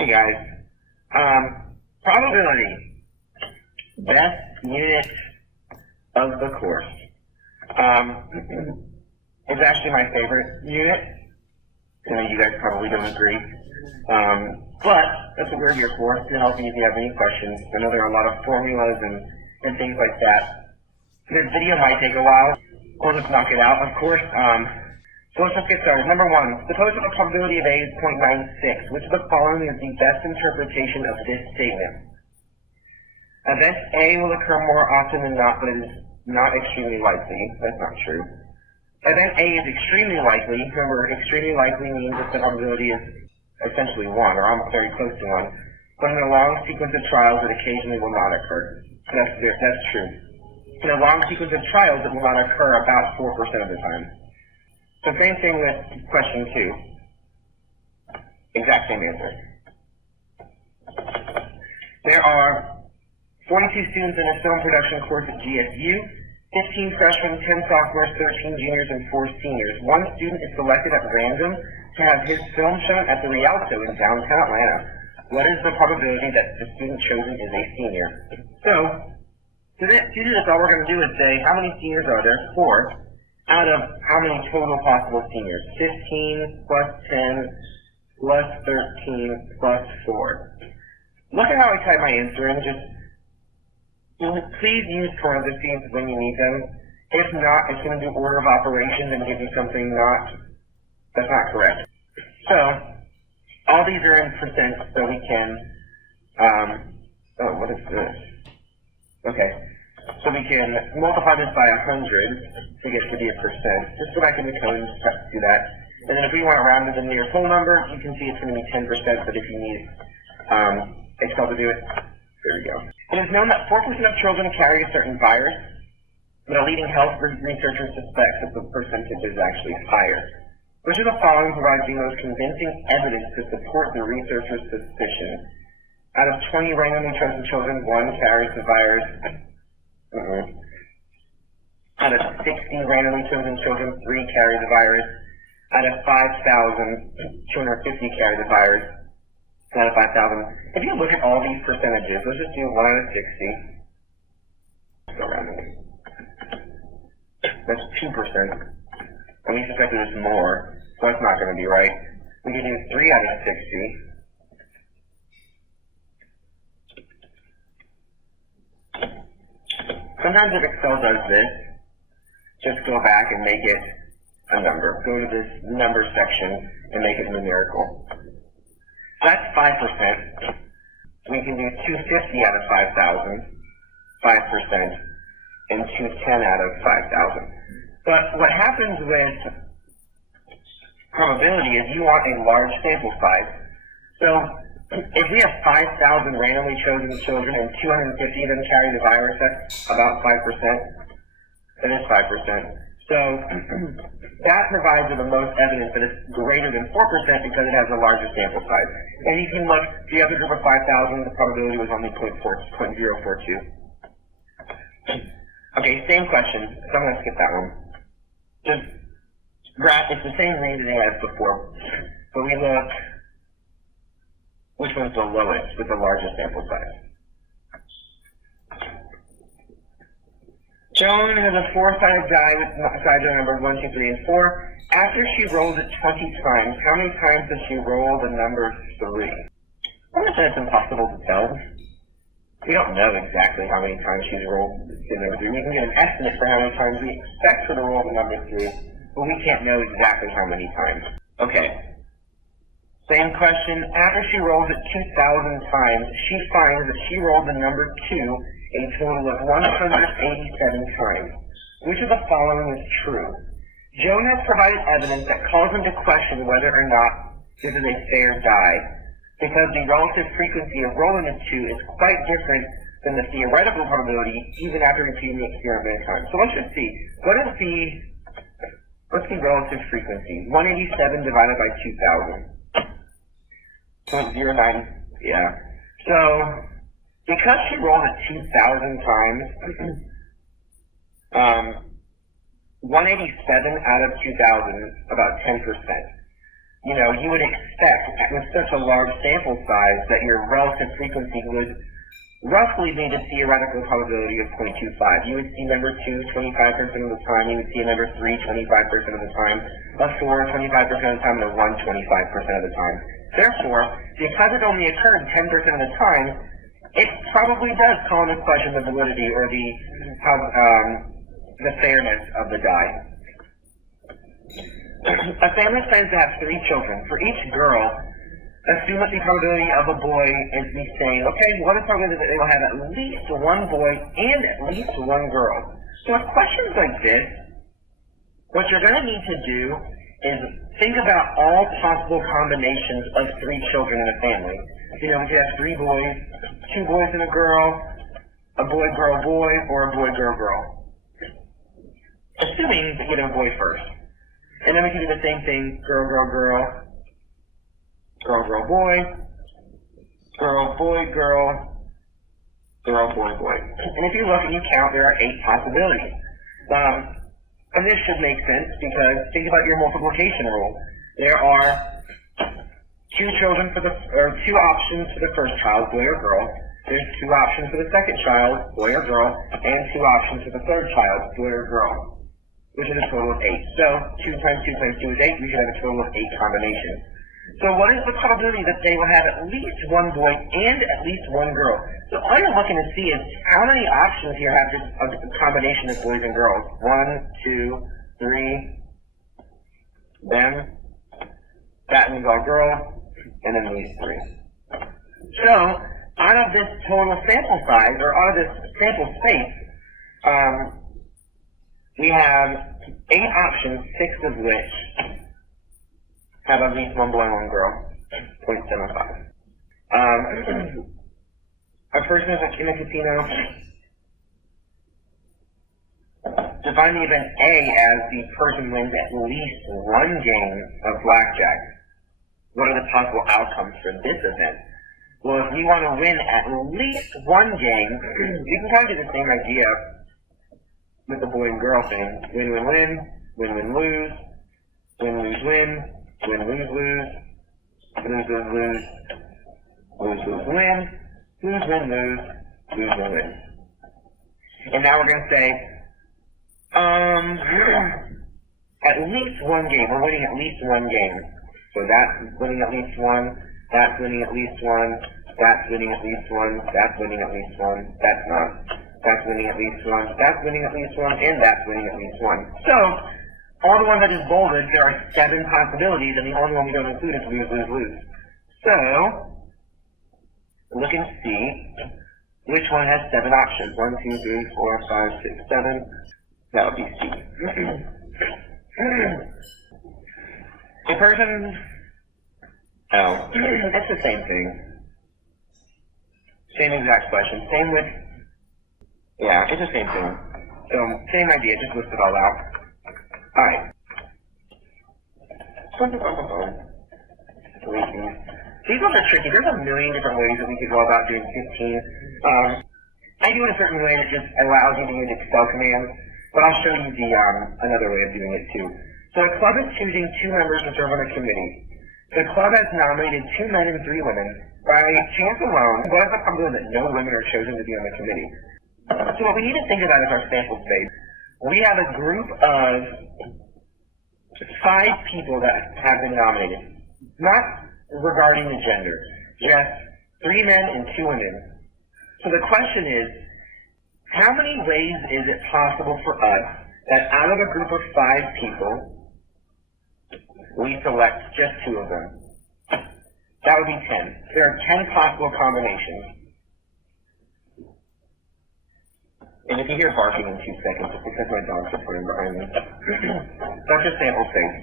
Hey guys, probability, best unit of the course. It's actually my favorite unit. I know you guys probably don't agree, but that's what we're here for, to help you if you have any questions. I know there are a lot of formulas and things like that. This video might take a while. We'll just knock it out, of course. So let's just get started. Number one, suppose that the probability of A is 0.96. Which of the following is the best interpretation of this statement? Event A will occur more often than not, but it is not extremely likely. That's not true. Event A is extremely likely. Remember, extremely likely means that the probability is essentially 1, or almost very close to 1. But in a long sequence of trials, it occasionally will not occur. So that's true. In a long sequence of trials, it will not occur about 4% of the time. So same thing with question 2. Exact same answer. There are 42 students in a film production course at GSU, 15 freshmen, 10 sophomores, 13 juniors, and 4 seniors. One student is selected at random to have his film shown at the Rialto in downtown Atlanta. What is the probability that the student chosen is a senior? So, to do this, all we're going to do is say, how many seniors are there? 4. Out of how many total possible seniors? 15 plus 10 plus 13 plus 4. Look at how I type my answer in. Just please use parentheses when you need them. If not, it's going to do order of operations and give you something that's not correct. So all these are in percent, so we can oh, what is this? Okay. So we can multiply this by 100 to get to be a percent. Just go back in the code and just do that. And then if we want to round to the nearest whole number, you can see it's going to be 10%, but if you need Excel to do it, there we go. It is known that 4% of children carry a certain virus, but a leading health researcher suspects that the percentage is actually higher. Which of the following provides the most convincing evidence to support the researcher's suspicion? Out of 20 randomly chosen children, 1 carries the virus. Out of 60 randomly chosen children, 3 carry the virus. Out of 5,250 carry the virus. Out of 5,000. If you look at all these percentages, let's just do 1 out of 60. Let's go randomly. That's 2%. And we suspect there's more, so that's not going to be right. We can do 3 out of 60. Sometimes if Excel does this, just go back and make it a number. Go to this number section and make it numerical. That's 5%. We can do 250 out of 5,000, 5%, and 210 out of 5,000. But what happens with probability is you want a large sample size. So if we have 5,000 randomly chosen children and 250 of them carry the virus, that's about 5%. That is 5%. So that provides the most evidence that it's greater than 4% because it has a larger sample size. And you can look, if you have a group of 5,000, the probability was only 0.042. Okay, same question, so I'm going to skip that one. Just graph, it's the same reasoning as before. But we look, which one's the lowest with the largest sample size? Joan has a 4-sided die with side door number 1, 2, 3, and 4. After she rolls it 20 times, how many times does she roll the number 3? I'm going to say it's impossible to tell. We don't know exactly how many times she's rolled the number 3. We can get an estimate for how many times we expect her to roll the number 3, but we can't know exactly how many times. Okay. Same question. After she rolls it 2,000 times, she finds that she rolled the number 2 a total of 187 times. Which of the following is true? Joan has provided evidence that calls into question whether or not this is a fair die, because the relative frequency of rolling a 2 is quite different than the theoretical probability, even after repeating the experiment many times. So let's just see. What's the relative frequency? 187 divided by 2,000. 0.09. Yeah. So, because she rolled it 2,000 times, 187 out of 2,000, about 10%. you know, you would expect with such a large sample size that your relative frequency would roughly be to see a radical probability of 0.25. You would see number 2 25% of the time, you would see a number 3 25% of the time, a 4 25% of the time, and a 1 25% of the time. Therefore, because it only occurred 10% of the time, it probably does call into question the validity or the fairness of the die. A family plans to have 3 children. For each girl, assume that the probability of a boy is the same. Okay, what is the probability that they will have at least one boy and at least one girl? So with questions like this, what you're going to need to do is think about all possible combinations of 3 children in a family. You know, we could have 3 boys, 2 boys and a girl, a boy, girl, boy, or a boy, girl, girl. Assuming that you get a boy first. And then we can do the same thing, girl, girl, girl, girl, girl, boy, girl, boy, girl, girl, boy, boy. And if you look and you count, there are 8 possibilities. And this should make sense because think about your multiplication rule. There are 2 children for or 2 options for the first child, boy or girl. There's 2 options for the second child, boy or girl, and 2 options for the third child, boy or girl, which is a total of 8. So 2 times 2 times 2 is 8. We should have a total of 8 combinations. So what is the probability that they will have at least one boy and at least one girl? So all you're looking to see is how many options here have just a combination of boys and girls. 1, 2, 3, then that means all girls, and then these 3. So out of this total sample size, or out of this sample space, we have 8 options, 6 of which have at least one boy and one girl, 0.75. A person is in a casino. Define the event A as the person wins at least one game of blackjack. What are the possible outcomes for this event? Well, if we want to win at least one game, we can kind of do the same idea with the boy and girl thing. Win, win, win, win, win, lose, win, lose, win, win, lose, lose, lose, lose, lose, lose, lose, win, lose, win, lose, lose, win, win. And now we're going to say, at least one game. We're winning at least one game. So that's winning at least one, that's winning at least one, that's winning at least one, that's winning at least one, that's not. That's winning at least one, that's winning at least one, and that's winning at least one. So, all the ones that is bolded, there are 7 possibilities, and the only one we don't include is lose, lose, lose. So, look and see which one has 7 options. 1, 2, 3, 4, 5, 6, 7. That would be C. A person, it's the same thing. Same exact question. Same with, yeah, it's the same thing. So, same idea, just list it all out. Alright. These ones are tricky. There's a million different ways that we could go about doing 15. I do it a certain way that just allows you to use Excel commands, but I'll show you the another way of doing it too. So a club is choosing 2 members to serve on a committee. The club has nominated 2 men and 3 women. By chance alone, what is the probability that no women are chosen to be on the committee? So what we need to think about is our sample space. We have a group of 5 people that have been nominated. Not regarding the gender, just 3 men and 2 women. So the question is, how many ways is it possible for us that out of a group of 5 people, we select just 2 of them? That would be 10. There are 10 possible combinations. And if you hear barking in 2 seconds, it's because my dogs are putting behind me. That's just sample space.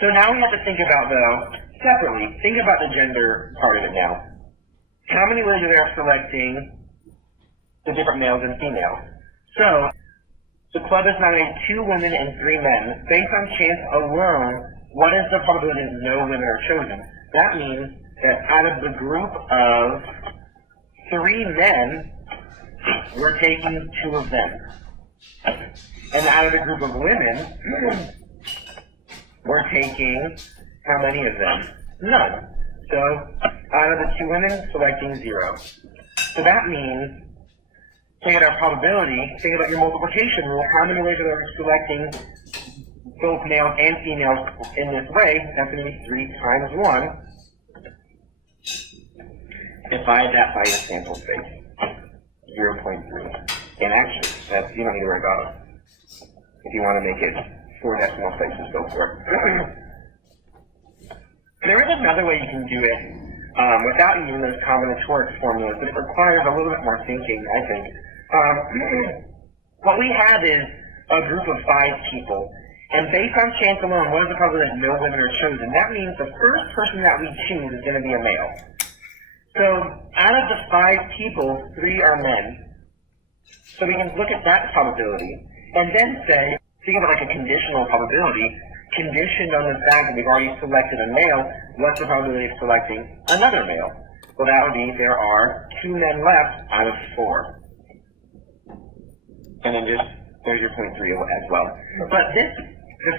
So now we have to think about, though, separately, think about the gender part of it now. How many ways are there selecting the different males and females? So, the club has nominated 2 women and 3 men. Based on chance alone, what is the probability that no women are chosen? That means that out of the group of 3 men, we're taking 2 of them. And out of the group of women, we're taking How many of them? None. So, out of the 2 women, selecting 0. So that means, think about our probability, think about your multiplication rule, how many ways are there selecting both males and females in this way? That's going to be 3 times 1. Divide that by your sample space, 0.3. And actually, that's, you don't need to worry about it. If you want to make it 4 decimal places, go for it. There is another way you can do it without using those combinatoric formulas, but it requires a little bit more thinking, I think. What we have is a group of 5 people, and based on chance alone, what is the probability that no women are chosen? That means the first person that we choose is going to be a male. So out of the 5 people, 3 are men. So we can look at that probability, and then say, think of it like a conditional probability, conditioned on the fact that we've already selected a male, what's the probability of selecting another male? Well, that would be there are 2 men left out of 4. And then just, there's your 0.3 as well. But the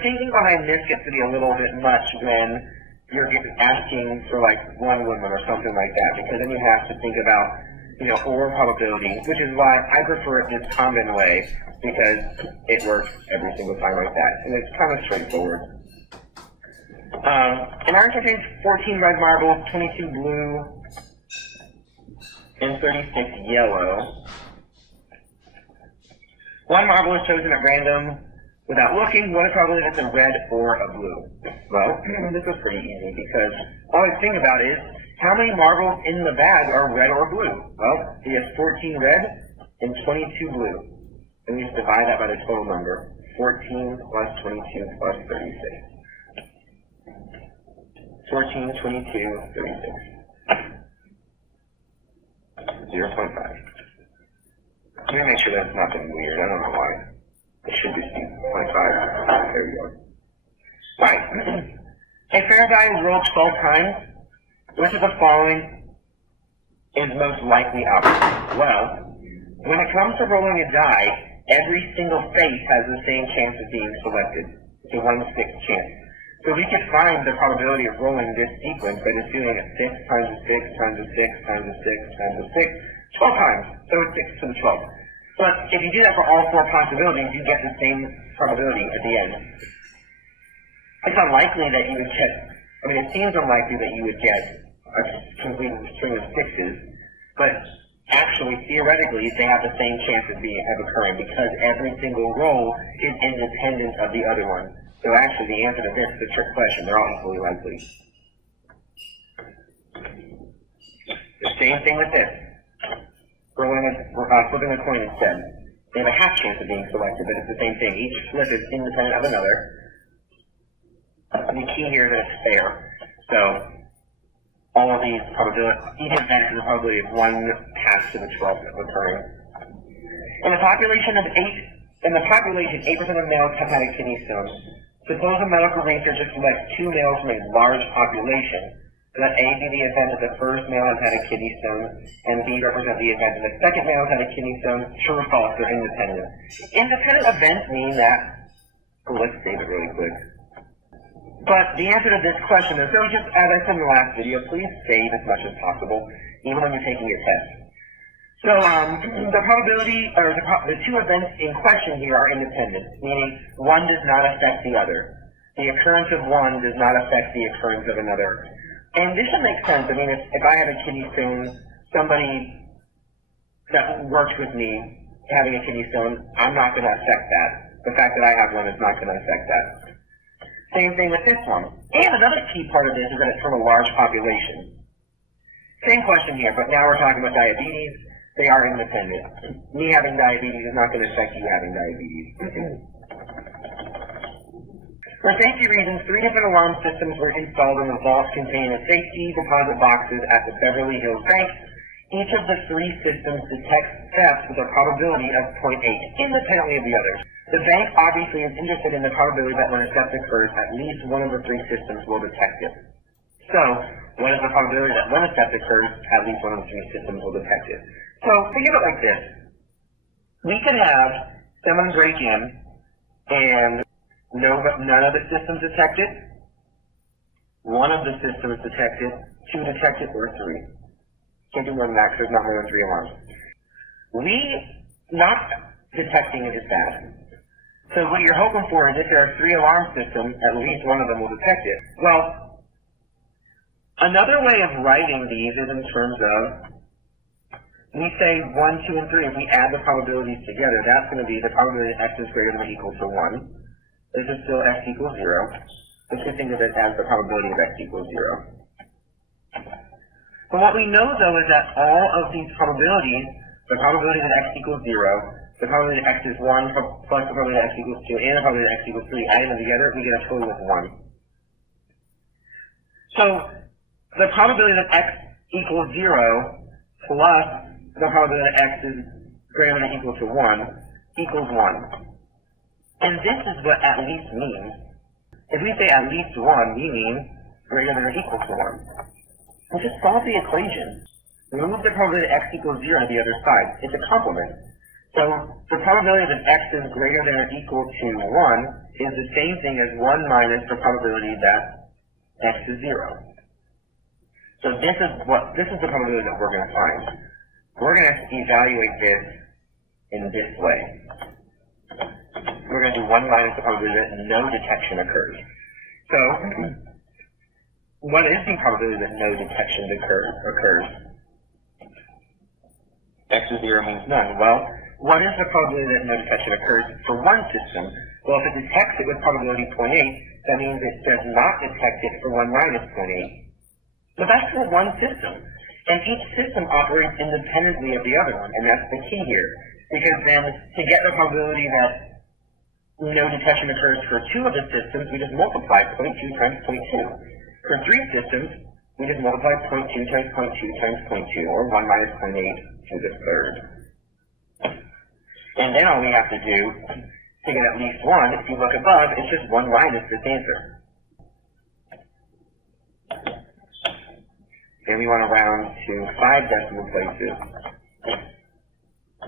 thinking behind this gets to be a little bit much when you're asking for like 1 woman or something like that, because then you have to think about, oral probability, which is why I prefer it this common way, because it works every single time like that, and it's kind of straightforward. In our contains 14 red marbles, 22 blue, and 36 yellow. 1 marble is chosen at random without looking. What is probably it's a red or a blue? Well, this was pretty easy, because all I think about is how many marbles in the bag are red or blue? Well, he has 14 red and 22 blue. And we just divide that by the total number, 14 plus 22 plus 36. 14, 22, 36. 0.5. Let me make sure that's nothing weird. I don't know why. It should be 0.5. There we go. Alright. A fair value is rolled 12 times. Which of the following is most likely outcome? Well, when it comes to rolling a die, every single face has the same chance of being selected. It's a 1/6 chance. So we could find the probability of rolling this sequence by just doing it 6 times a 6 times a 6 times a 6 times a 6, 12 times. So it's 6 to the 12. But if you do that for all 4 possibilities, you get the same probability at the end. It's unlikely that you would get, it seems unlikely that you would get a complete string of 6s, but actually, theoretically, they have the same chance of occurring, because every single roll is independent of the other one. So actually, the answer to this is a trick question. They're all equally likely. The same thing with this. Flipping a coin instead. They have a half chance of being selected, but it's the same thing. Each flip is independent of another. The key here is that it's fair. So, all of these probabilities, each event has a probability of 1/2 to the 12th of occurring. In the population, 8% of males have had a kidney stone. Suppose a medical researcher selects 2 males from a large population. Let A be the event that the first male has had a kidney stone, and B represent the event that the second male has had a kidney stone. True or false, they're independent. Independent events mean that, let's save it really quick. But the answer to this question is, so just as I said in the last video, please save as much as possible, even when you're taking your test. So the probability, or the 2 events in question here are independent, meaning one does not affect the other. The occurrence of one does not affect the occurrence of another. And this should make sense. If I have a kidney stone, somebody that works with me having a kidney stone, I'm not going to affect that. The fact that I have one is not going to affect that. Same thing with this one. And another key part of this is that it's from a large population. Same question here, but now we're talking about diabetes. They are independent. Me having diabetes is not going to affect you having diabetes. For safety reasons, 3 different alarm systems were installed in the vaults containing the safety deposit boxes at the Beverly Hills Bank. Each of the 3 systems detects theft with a probability of 0.8, independently of the others. The bank obviously is interested in the probability that when a theft occurs, at least one of the 3 systems will detect it. So, what is the probability that when a theft occurs, at least one of the 3 systems will detect it? So, think of it like this. We could have someone break in and none of the systems detect it, one of the systems detect it, two detect it, or three. Can't do more than that because there's not more than 3 alarms. Not detecting it is bad. So what you're hoping for is if there are 3 alarm systems, at least one of them will detect it. Well, another way of writing these is in terms of, we say 1, 2, and 3, if we add the probabilities together, that's going to be the probability that x is greater than or equal to 1. This is still x equals 0. Let's just think of it as the probability of x equals 0. But what we know, though, is that all of these probabilities, the probability that x equals 0, the probability that x is 1 plus the probability that x equals 2, and the probability that x equals 3, adding them together, we get a total of 1. So the probability that x equals 0 plus the probability that x is greater than or equal to 1 equals 1. And this is what at least means. If we say at least 1, we mean greater than or equal to 1. We'll just solve the equation. Move the probability that x equals 0 to the other side. It's a complement. So the probability that x is greater than or equal to 1 is the same thing as 1 minus the probability that x is 0. So this is the probability that we're going to find. We're going to evaluate this in this way. We're going to do 1 minus the probability that no detection occurs. So what is the probability that no detection occurs? X is 0 means none. Well, what is the probability that no detection occurs for one system? Well, if it detects it with probability 0.8, that means it does not detect it for 1 minus 0.8. So that's for one system. And each system operates independently of the other one, and that's the key here. Because then, to get the probability that no detection occurs for 2 of the systems, we just multiply 0.2 times 0.2. For 3 systems, we just multiply 0.2 times 0.2 times 0.2, or 1 minus 0.8 to the third. And then all we have to do to get at least 1, if you look above, it's just 1 minus this answer. And we want to round to 5 decimal places,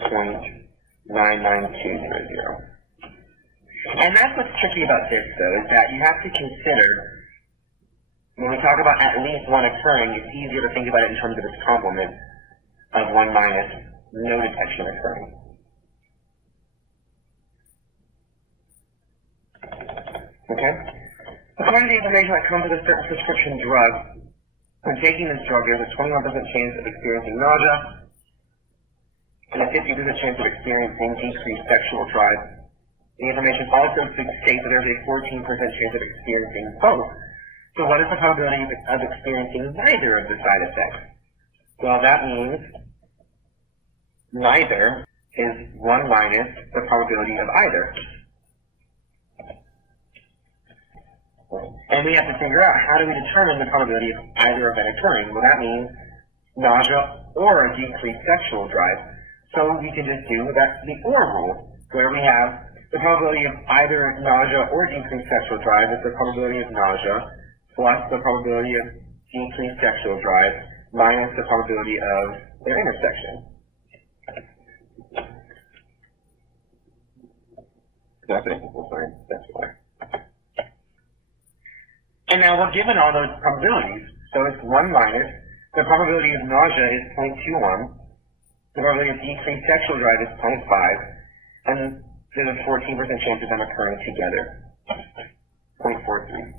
0.99200. And that's what's tricky about this, though, is that you have to consider, when we talk about at least 1 occurring, it's easier to think about it in terms of its complement of 1 minus no detection occurring. Okay? According to the information that comes with a certain prescription drug, when taking this drug, there's a 21% chance of experiencing nausea and a 50% chance of experiencing decreased sexual drive. The information also states that there's a 14% chance of experiencing both. So what is the probability of experiencing neither of the side effects? Well, that means neither is 1 minus the probability of either. And we have to figure out, how do we determine the probability of either event occurring? Well, that means nausea or a decreased sexual drive. So we can just do the OR rule, where we have the probability of either nausea or decreased sexual drive is the probability of nausea plus the probability of decreased sexual drive minus the probability of their intersection. That's an equal sign. That's why. And now we're given all those probabilities. So it's 1 minus. The probability of nausea is 0.21. The probability of decreased sexual drive is 0.5. And there's a 14% chance of them occurring together. 0.43.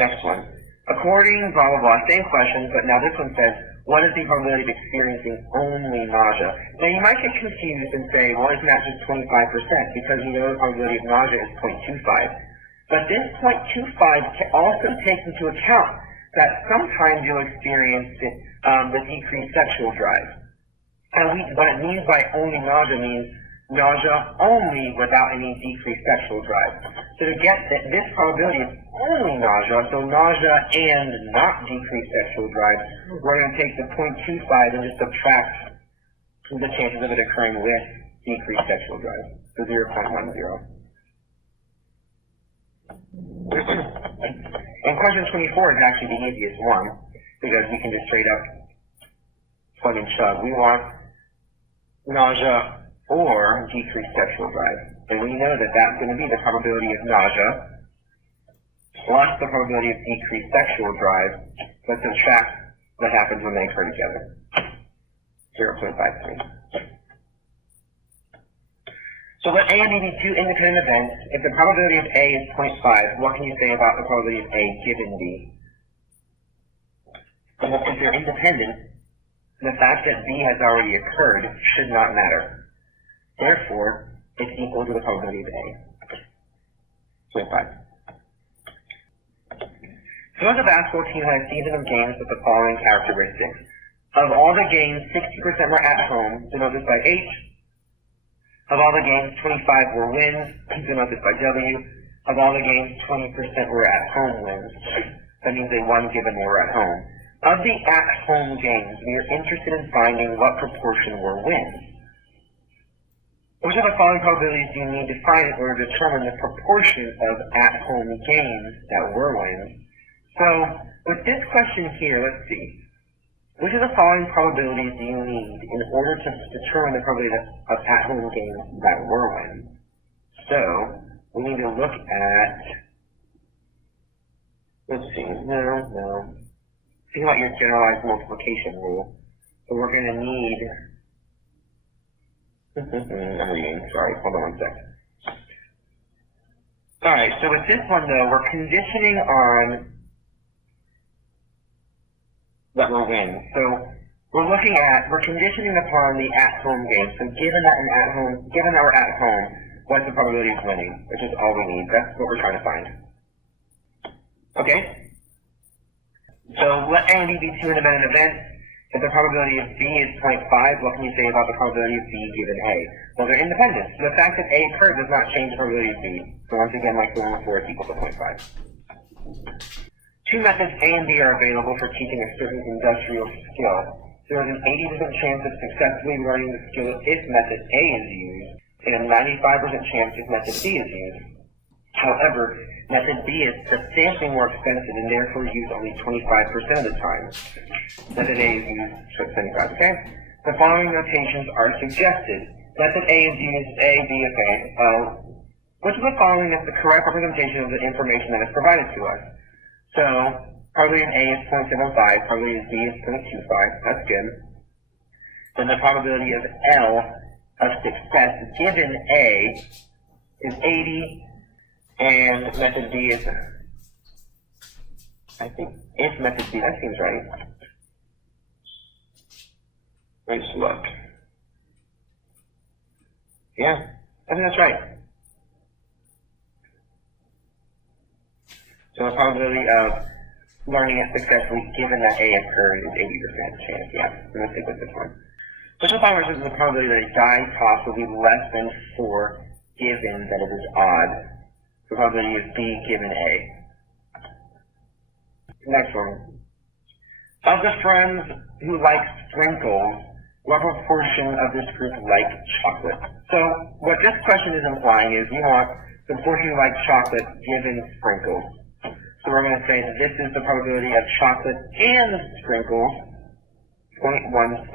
Next one. According, blah, blah, blah, same question, but now this one says, what is the probability of experiencing only nausea? Now you might get confused and say, well, isn't that just 25%? Because you know the probability of nausea is 0.25. But this 0.25 also takes into account that sometimes you'll experience the decreased sexual drive. And what it means by only nausea means nausea only without any decreased sexual drive. So to get this probability is only nausea, so nausea and not decreased sexual drive, we're going to take the 0.25 and just subtract the chances of it occurring with decreased sexual drive, so 0.10. And question 24 is actually the easiest one, because we can just straight up plug and chug. We want nausea or decreased sexual drive. And we know that that's going to be the probability of nausea plus the probability of decreased sexual drive, but subtract what happens when they occur together. 0.53. So let A and B be two independent events. If the probability of A is 0.5, what can you say about the probability of A given B? Well, if they're independent, the fact that B has already occurred should not matter. Therefore, it's equal to the probability of A. 0.5. Suppose a basketball team had a season of games with the following characteristics. Of all the games, 60% were at home, denoted by H. Of all the games, 25 were wins, denoted by W. Of all the games, 20% were at home wins. That means they won given they were at home. Of the at-home games, we are interested in finding what proportion were wins. Which of the following probabilities do you need to find in order to determine the proportion of at-home games that were wins? So, with this question here, let's see. Which of the following probabilities do you need in order to determine the probability of at-home games that were wins? So, we need to look at, let's see, no. Think about your generalized multiplication rule. So we're going to need, I'm reading, sorry, hold on one sec. Alright, so with this one though, we're conditioning on that we're wins. So we're conditioning upon the at-home game. So given that we're at home, what's the probability of winning? Which is all we need. That's what we're trying to find. Okay? So let A and B be two independent events. If the probability of B is 0.5, what can you say about the probability of B given A? Well, they're independent. So the fact that A occurred does not change the probability of B. So once again, like the one before, it's equal to 0.5. Two methods A and B are available for teaching a certain industrial skill. There is an 80% chance of successfully learning the skill if method A is used, and a 95% chance if method B is used. However, method B is substantially more expensive and therefore used only 25% of the time. Method A is used 75%, okay? The following notations are suggested. Method A is used, A, B, okay. Which of the following is the correct representation of the information that is provided to us? So, probability of A is 0.75, probability of B is 0.25, that's good. Then the probability of L of success given A is 80, and method B is, I think, if method B, that seems right. Let's look. Yeah, I think that's right. So the probability of learning it successfully given that A occurred is 80% chance. Yeah, I'm going to stick with this one. Which of the following is the probability that a die toss will be less than 4 given that it is odd? The probability is B given A. Next one. Of the friends who like sprinkles, what proportion of this group like chocolate? So what this question is implying is we want the proportion who like chocolate given sprinkles. So we're going to say that this is the probability of chocolate and sprinkles, 0.16,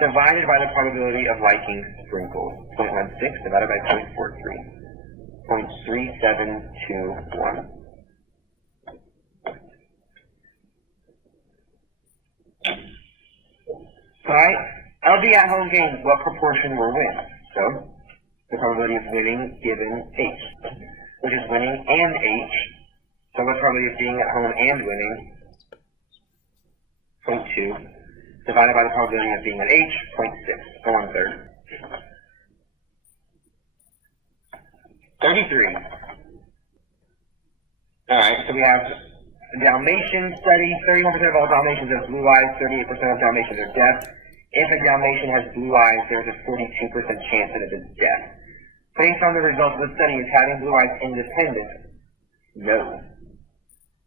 divided by the probability of liking sprinkles, 0.16 divided by 0.43, 0.3721. Alright, of the at-home games, what proportion were wins? So, the probability of winning given H, which is winning and H. So what's the probability of being at home and winning? 0.2, divided by the probability of being at H, 0.6, so 1/3. 33. Alright, so we have a Dalmatian study. 31% of all Dalmatians have blue eyes, 38% of Dalmatians are deaf. If a Dalmatian has blue eyes, there's a 42% chance that it is deaf. Based on the results of the study, is having blue eyes independent? No.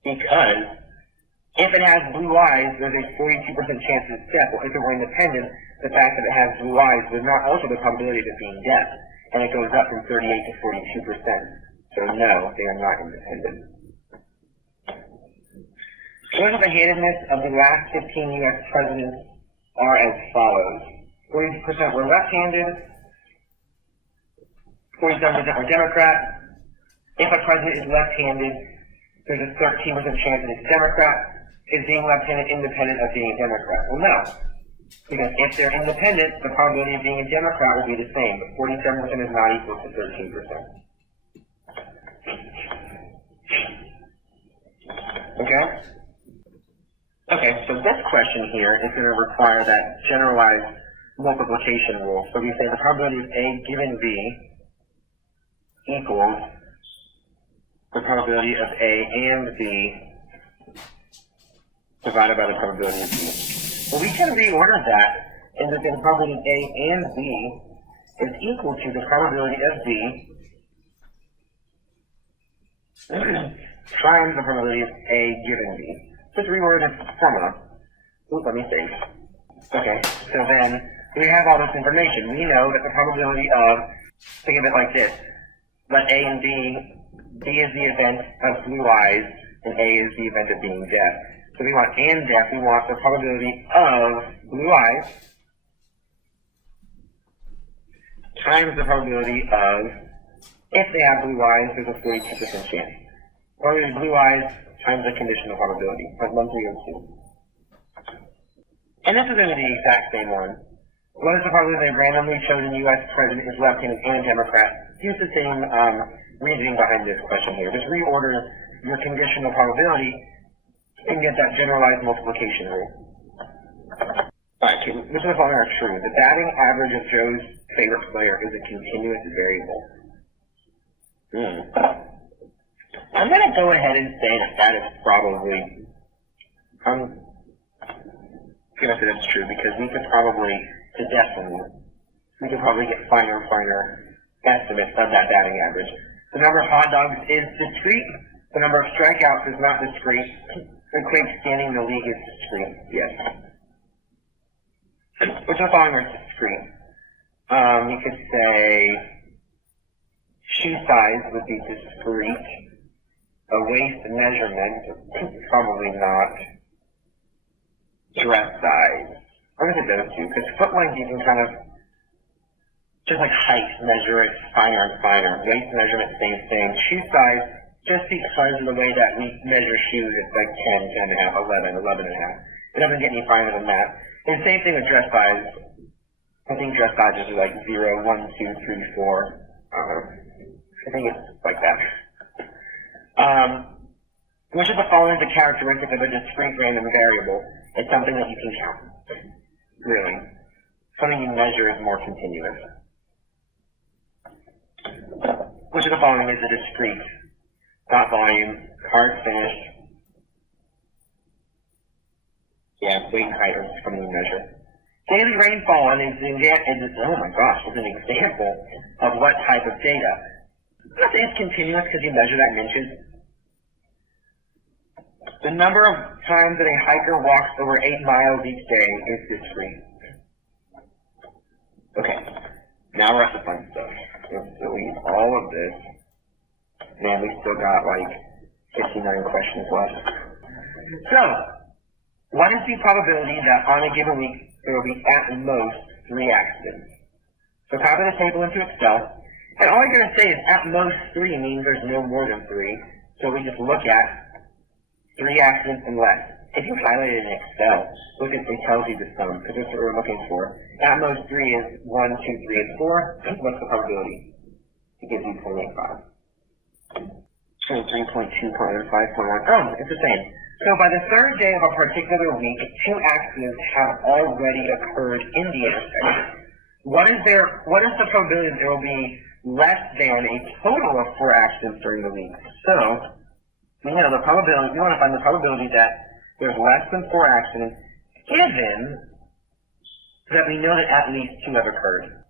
Because if it has blue eyes, there's a 42% chance it's deaf. Well, if it were independent, the fact that it has blue eyes does not alter the probability of it being deaf, and it goes up from 38 to 42%. So no, they are not independent. What of the handedness of the last 15 U.S. presidents are as follows. 40% were left-handed, 40% 47% were Democrat. If a president is left-handed, there's a 13% chance that it's Democrat. Is being left-handed independent of being a Democrat? Well, no. Because if they're independent, the probability of being a Democrat will be the same, but 47% is not equal to 13%. Okay? Okay, so this question here is going to require that generalized multiplication rule. So we say the probability of A given B equals the probability of A and B divided by the probability of B. Well, we can reorder that and that the probability of A and B is equal to the probability of B times the probability of A given B. Just reorder this formula. Ooh, let me think. Okay, so then we have all this information. We know that the probability of, think of it like this, let A and B is the event of blue eyes, and A is the event of being deaf. So we want A and deaf, we want the probability of blue eyes times the probability of, if they have blue eyes, there's a 42% chance. Probability of blue eyes times the conditional probability, like 1, 3, or 2. And this is going to be the exact same one. What is the probability that a randomly chosen U.S. president is left-handed and Democrat? Use the same reasoning behind this question here. Just reorder your conditional probability and get that generalized multiplication rule. Alright, so which of the following are true? The batting average of Joe's favorite player is a continuous variable. I'm going to go ahead and say that is probably, I'm going to say that's true because we could probably, to decimate, we could probably get finer and finer estimates of that batting average. The number of hot dogs is discrete. The number of strikeouts is not discrete. The quick standing in the league is discrete. Yes. Which of the following are discrete? You could say shoe size would be discrete. A waist measurement, probably not. Dress size. I'm going to say those two, because foot length you can kind of, just like height, measure it finer and finer. Waist measurement, same thing. Shoe size, just because of the way that we measure shoes, it's like 10, 10 and a half, 11, 11 and a half. It doesn't get any finer than that. And same thing with dress size. I think dress sizes are like 0, 1, 2, 3, 4. I think it's like that. Which of the following is a characteristic of a discrete random variable? It's something that you can count. Really. Something you measure is more continuous. Which of the following is a discrete? Dot volume, card finish. Yeah, weight and height are something you measure. Daily rainfall is oh my gosh, is an example of what type of data? I'm not saying it's continuous because you measure that in inches. The number of times that a hiker walks over 8 miles each day is discrete. Okay, now we're at the fun stuff. Let's delete all of this. Man, we still got like 59 questions left. So, what is the probability that on a given week there will be at most 3 accidents? So copy the table into Excel. And all you're going to say is at most 3 means there's no more than 3. So we just look at 3 accidents and less. If you highlight it in Excel, look at it tells you the sum, because that's what we're looking for. At most 3 is 1, 2, 3, and 4. What's the probability? It gives you 0.85. 23.2, 0.15, 0.1. Oh, it's the same. So by the 3rd day of a particular week, 2 accidents have already occurred in the intersection. What is the probability that there will be less than a total of 4 accidents during the week? So, we know the probability, we want to find the probability that there's less than 4 accidents, given that we know that at least 2 have occurred.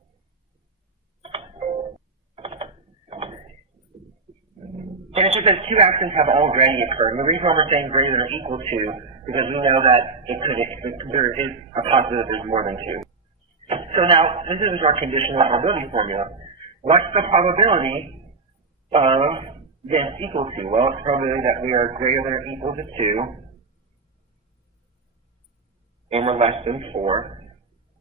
And it's just that 2 accidents have already occurred. And the reason why we're saying greater than or equal to, because we know that there is a possibility that there's more than 2. So now, this is our conditional probability formula. What's the probability of this equal to? Well, it's probability that we are greater than or equal to 2, and we're less than 4,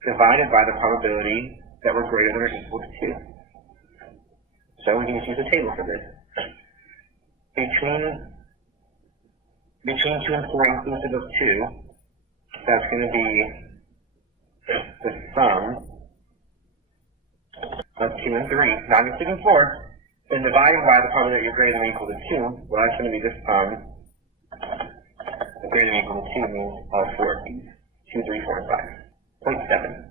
divided by the probability that we're greater than or equal to 2. So we can just use a table for this. Between 2 and 4 inclusive of 2, that's going to be the sum of 2 and 3, not including 4. Then dividing by the probability that you're greater than or equal to 2, well, that's going to be the sum of greater than or equal to 2 means all 4 of these. 2, 3, 4, and 5. 0.7.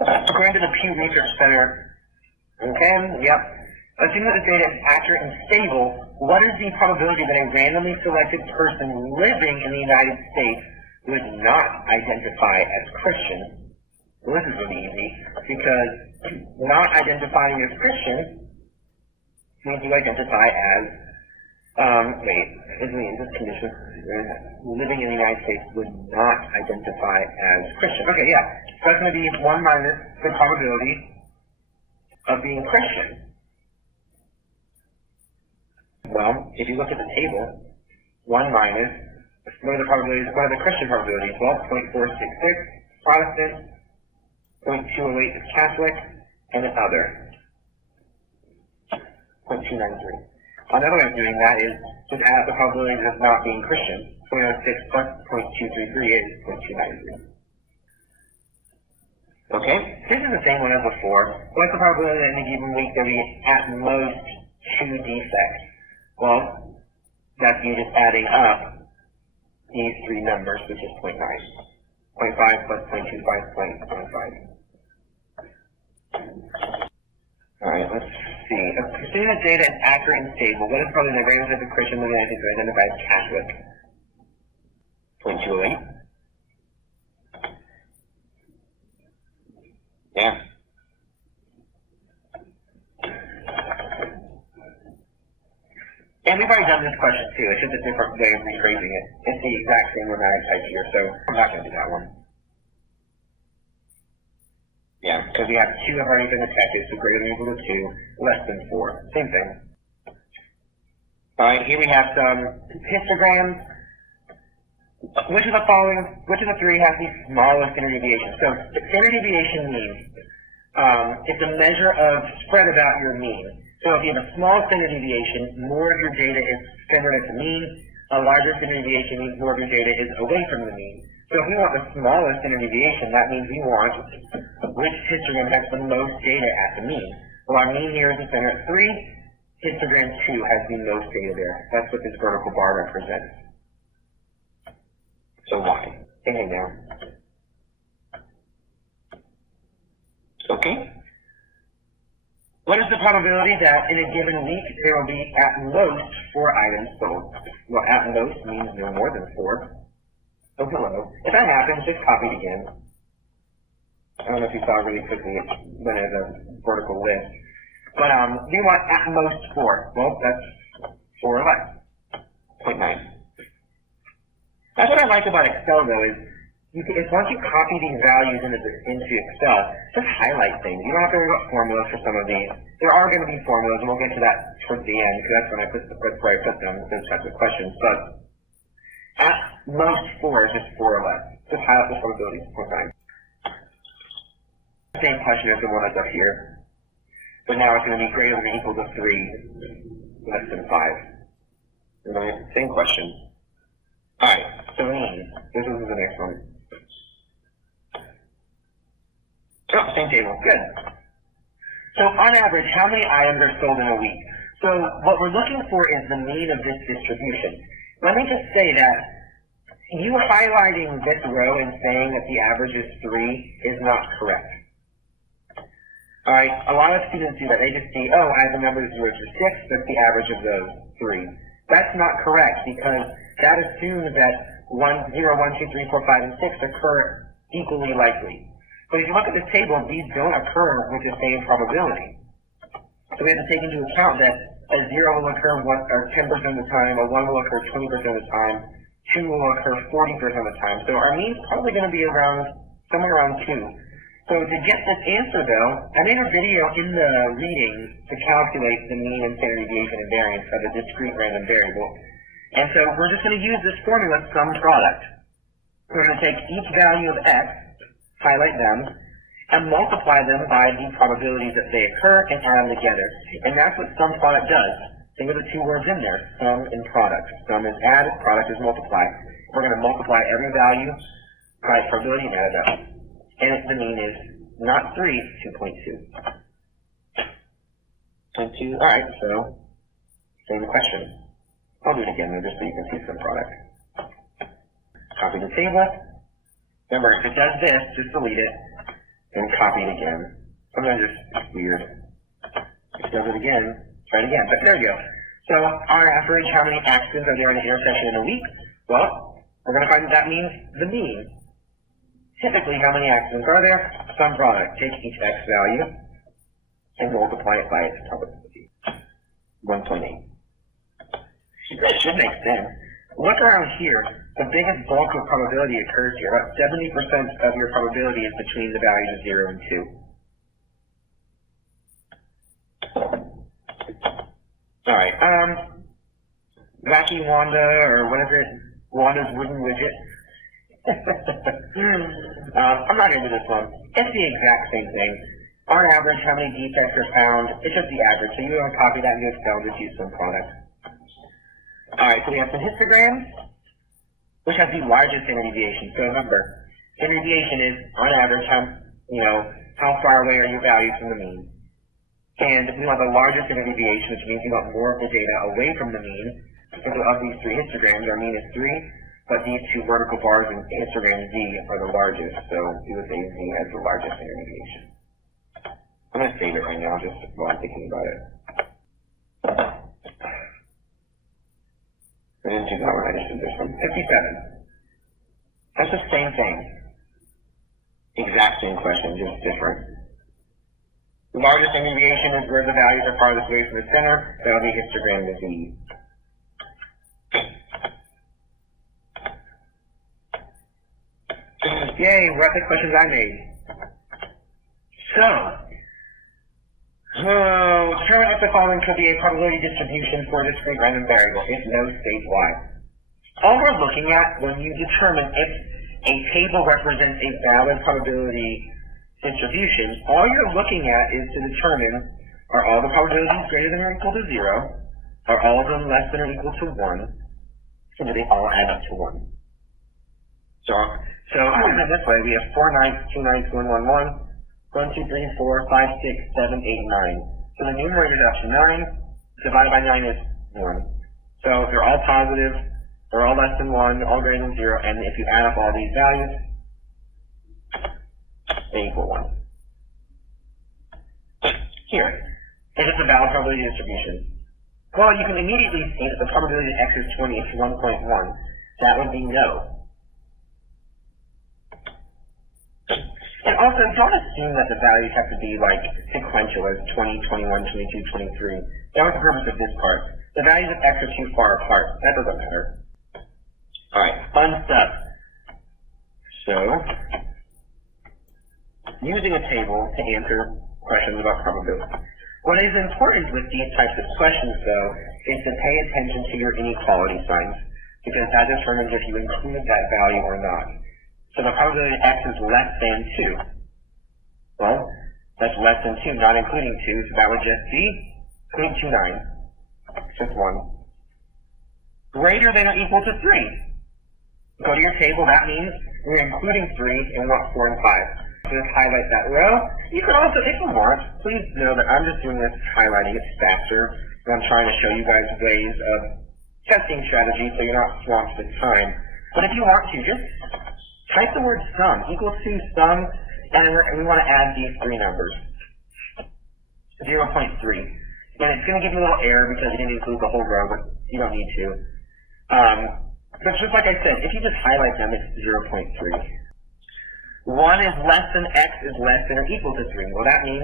According to the Pew Research Center, okay, yep. Assuming that the data is accurate and stable, what is the probability that a randomly selected person living in the United States would not identify as Christian? Well, this is really easy, because not identifying as Christian means you identify as, in this condition, living in the United States would not identify as Christian. Okay, yeah, so that's going to be 1 minus the probability of being Christian. Well, if you look at the table, 1 minus, what are the probabilities, what are the Christian probabilities? Well, 0.466 Protestant, 0.208 is Catholic, and an other, 0.293. Another way of doing that is just add the probabilities of not being Christian. 0.06 plus 0.233 is 0.293. Okay, this is the same one as before. What's the probability that in a given week there will be at most 2 defects? Well, that's you just adding up these 3 numbers, which is 0.9. 0.5 plus 0.25 is 0.15. Alright, let's see. Assuming the data is accurate and stable, what is probably the range of the Christian living in the United States who identify as Catholic? 0.208. Yeah. And we've already done this question too. It's just a different way of rephrasing it. It's the exact same one that I typed here, so I'm not going to do that one. Yeah, because we have 2 have already been detected, so greater than or equal to 2, less than 4. Same thing. Alright, here we have some histograms. Which of the 3 has the smallest standard deviation? So, standard deviation means it's a measure of spread about your mean. So if you have a small standard deviation, more of your data is centered at the mean. A larger standard deviation means more of your data is away from the mean. So if we want the smallest standard deviation, that means we want which histogram has the most data at the mean. Well, our mean here is the center at 3. Histogram 2 has the most data there. That's what this vertical bar represents. So why? Hang down. Okay. What is the probability that in a given week there will be at most 4 items sold? Well, at most means no more than 4. Oh, hello. If that happens, just copy it again. I don't know if you saw really quickly it went as a vertical list. But we want at most 4. Well, that's 4 or less. 0.9. That's what I like about Excel, though, is once you copy these values into Excel, just highlight things. You don't have to worry about formulas for some of these. There are going to be formulas, and we'll get to that towards the end, because that's where I put them, those types of questions. But at most 4 is just 4 or less. Just highlight the probabilities, 0.9. Same question as the one that's up here. But now it's going to be greater than or equal to 3, less than 5. And then same question. Alright, so mean. This is the next one. Oh, same table. Good. So on average, how many items are sold in a week? So what we're looking for is the mean of this distribution. Let me just say that you highlighting this row and saying that the average is 3 is not correct. Alright, a lot of students do that. They just see, oh, I have a number of 0 through 6, that's the average of those 3. That's not correct, because that assumes that 0, 1, 2, 3, 4, 5, and 6 occur equally likely. But if you look at this table, these don't occur with the same probability. So we have to take into account that a 0 will occur 10% of the time, a 1 will occur 20% of the time, 2 will occur 40% of the time. So our mean is probably going to be somewhere around 2. So to get this answer, though, I made a video in the reading to calculate the mean and standard deviation and variance of a discrete random variable. And so we're just going to use this formula, sum product. We're going to take each value of x, highlight them, and multiply them by the probabilities that they occur and add them together. And that's what sum product does. Think of the two words in there, sum and product. Sum is add, product is multiply. We're going to multiply every value by probability and add it up. And the mean is not 3, 2.2. Alright, so same question. I'll do it again just so you can see some product. Copy the table. Remember, if it does this, just delete it and copy it again. Sometimes it's weird. If it does it again, try it again. But there you go. So on average, how many accidents are there in an intersection in a week? Well, we're going to find that means the mean. Typically, how many accidents are there? Sum product. Take each x value and multiply it by its probability. 1.8. That should make sense. Look around here. The biggest bulk of probability occurs here. About 70% of your probability is between the values of 0 and 2. Alright, Wacky Wanda, or what is it? Wanda's Wooden Widget. I'm not into this one. It's the exact same thing. On average, how many defects are found? It's just the average. So you don't copy that into Excel, just use some product. Alright, so we have some histograms, which has the largest standard deviation. So remember, standard deviation is, on average, how far away are your values from the mean. And we want the largest standard deviation, which means we want more of the data away from the mean. So of these three histograms, our mean is 3, but these two vertical bars in histogram Z are the largest. So we would say Z has the largest standard deviation. I'm going to save it right now, just while I'm thinking about it. I didn't do that one, I just did this one. 57. That's the same thing. Exact same question, just different. The largest standard deviation is where the values are farthest away from the center. That will be histogram Z. Yay, we're at the questions I made. So, determine if the following could be a probability distribution for a discrete random variable. If no, state why. All we're looking at when you determine if a table represents a valid probability distribution, all you're looking at is to determine, are all the probabilities greater than or equal to 0? Are all of them less than or equal to 1? And do they all add up to 1? So this way, we have 4 9s, 2 9s, 1 1 1, 1 2 3 4 5 6 7 8 9. So the numerator is up to 9, divided by 9 is 1. So if they're all positive, they're all less than 1, all greater than 0, and if you add up all these values, they equal 1. Here, is this a valid probability distribution? Well, you can immediately see that the probability that x is 20 is 1.1. That would be no. And also, don't assume that the values have to be like sequential as 20, 21, 22, 23. That was the purpose of this part. The values of x are too far apart. That doesn't matter. Alright, fun stuff. So, using a table to answer questions about probability. What is important with these types of questions, though, is to pay attention to your inequality signs, because that determines if you include that value or not. So the probability that x is less than 2. Well, that's less than 2, not including 2, so that would just be 0.29. Just 1. Greater than or equal to 3. Go to your table, that means we're including 3 and we want 4 and 5. Just highlight that. Well, you could also, if you want, please know that I'm just doing this highlighting. It's faster, and I'm trying to show you guys ways of testing strategy so you're not swamped with time. But if you want to, just type the word sum, equal to sum, and we want to add these three numbers. 0.3. And it's going to give you a little error because you didn't include the whole row, but you don't need to. But just like I said, if you just highlight them, it's 0.3. 1 is less than x is less than or equal to 3. Well, that means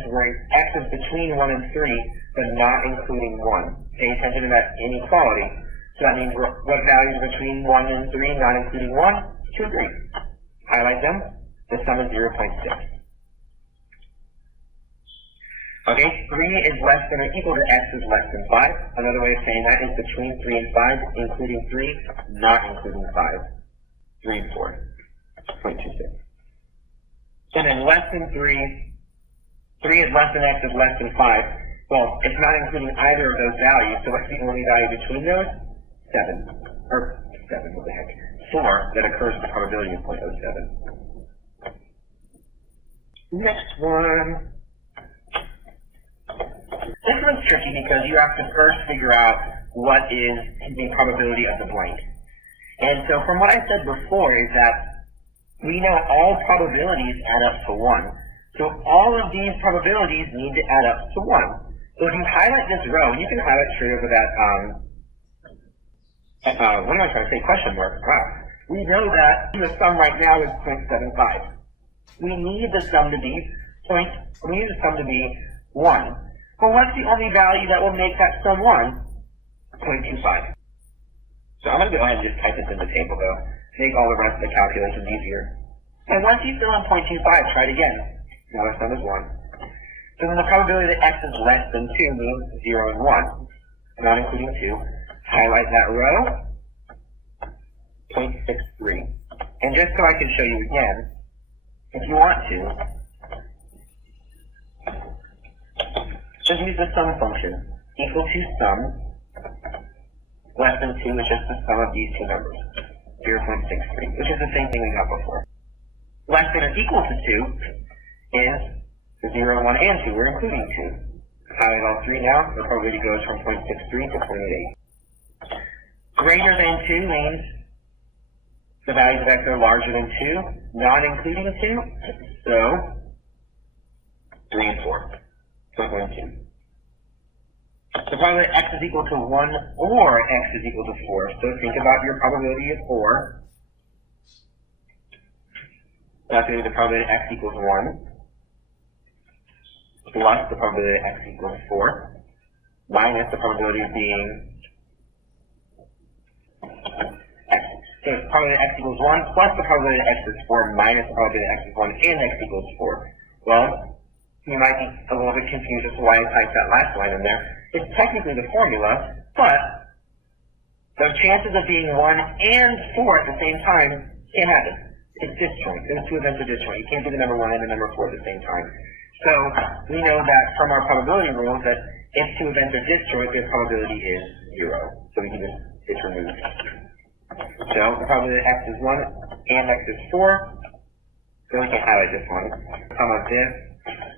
x is between 1 and 3, but not including 1. Pay attention to that inequality. So that means what value is between 1 and 3, not including 1? 2 and 3. Highlight them. The sum is 0.6. Okay, 3 is less than or equal to x is less than 5. Another way of saying that is between 3 and 5, including 3, not including 5. 3 and 4. 0.26. And then less than 3, 3 is less than x is less than 5. Well, it's not including either of those values, so what's the only value between those? 7. Or 7, what the heck? 4 that occurs with the probability of 0.07. Next one. This one's tricky because you have to first figure out what is the probability of the blank. And so from what I said before is that we know all probabilities add up to 1. So all of these probabilities need to add up to 1. So if you highlight this row, you can highlight straight over that, what am I trying to say, question mark. Wow. We know that the sum right now is 0.75. We need the sum to be 1. Well, what's the only value that will make that sum 1? 0.25. So I'm going to go ahead and just type this in the table, though. Make all the rest of the calculations easier. And once you fill in 0.25, try it again. Now the sum is 1. So then the probability that x is less than 2 means 0 and 1, not including 2. Highlight that row, 0.63. And just so I can show you again, if you want to, just use the sum function, equal to sum, less than 2 is just the sum of these two numbers, 0.63, which is the same thing we got before. Less than or equal to 2 is 0, 1, and 2. We're including 2. Highlight all 3 now. The probability goes from 0.63 to 0.88. Greater than 2 means the values of x are larger than 2, not including 2. So 3 and 4. 0.12. The probability that x is equal to 1 or x is equal to 4. So think about your probability of 4. That's going to be the probability that x equals 1. Plus the probability that x equals 4. Minus the probability of being x. So the probability that x equals 1 plus the probability that x is 4 minus the probability that x is 1 and x equals 4. Well, you might be a little bit confused as to why I typed that last line in there. It's technically the formula, but the chances of being 1 and 4 at the same time can't happen. It's disjoint. Those two events are disjoint. You can't do the number 1 and the number 4 at the same time. So we know that from our probability rules that if two events are disjoint, their probability is 0. So we can just, it's removed. So the probability that x is 1 and x is 4. So we can highlight this one, comma this,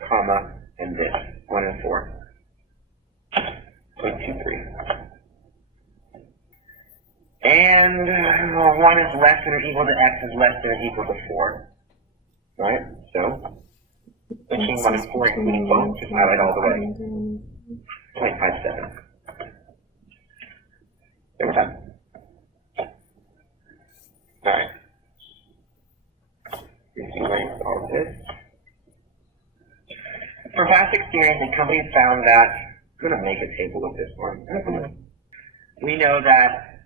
comma, and this, 1 and 4. 0.23. And 1 is less than or equal to x is less than or equal to 4. Right? So between 1 and 4, including both, just highlight all the way. 0.57. There we're done. Alright. Erase all of this. From past experience, the company found that, I'm going to make a table of this one. We know that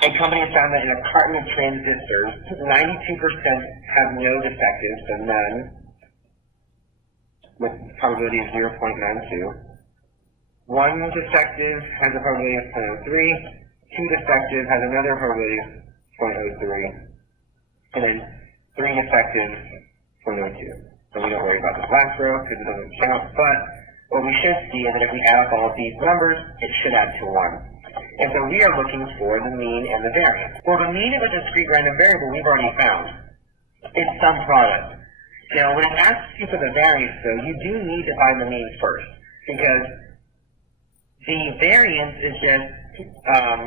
a company has found that in a carton of transistors, 92% have no defectives, so none, with a probability of 0.92. 1 defective has a probability of 0.03. 2 defective has another probability of 0.03. And then 3 defective, 0.02. So we don't worry about this last row because it doesn't count, but what we should see is that if we add up all of these numbers, it should add to 1. And so we are looking for the mean and the variance. Well, the mean of a discrete random variable we've already found. It's some product. Now, when it asks you for the variance, though, you do need to find the mean first, because the variance is just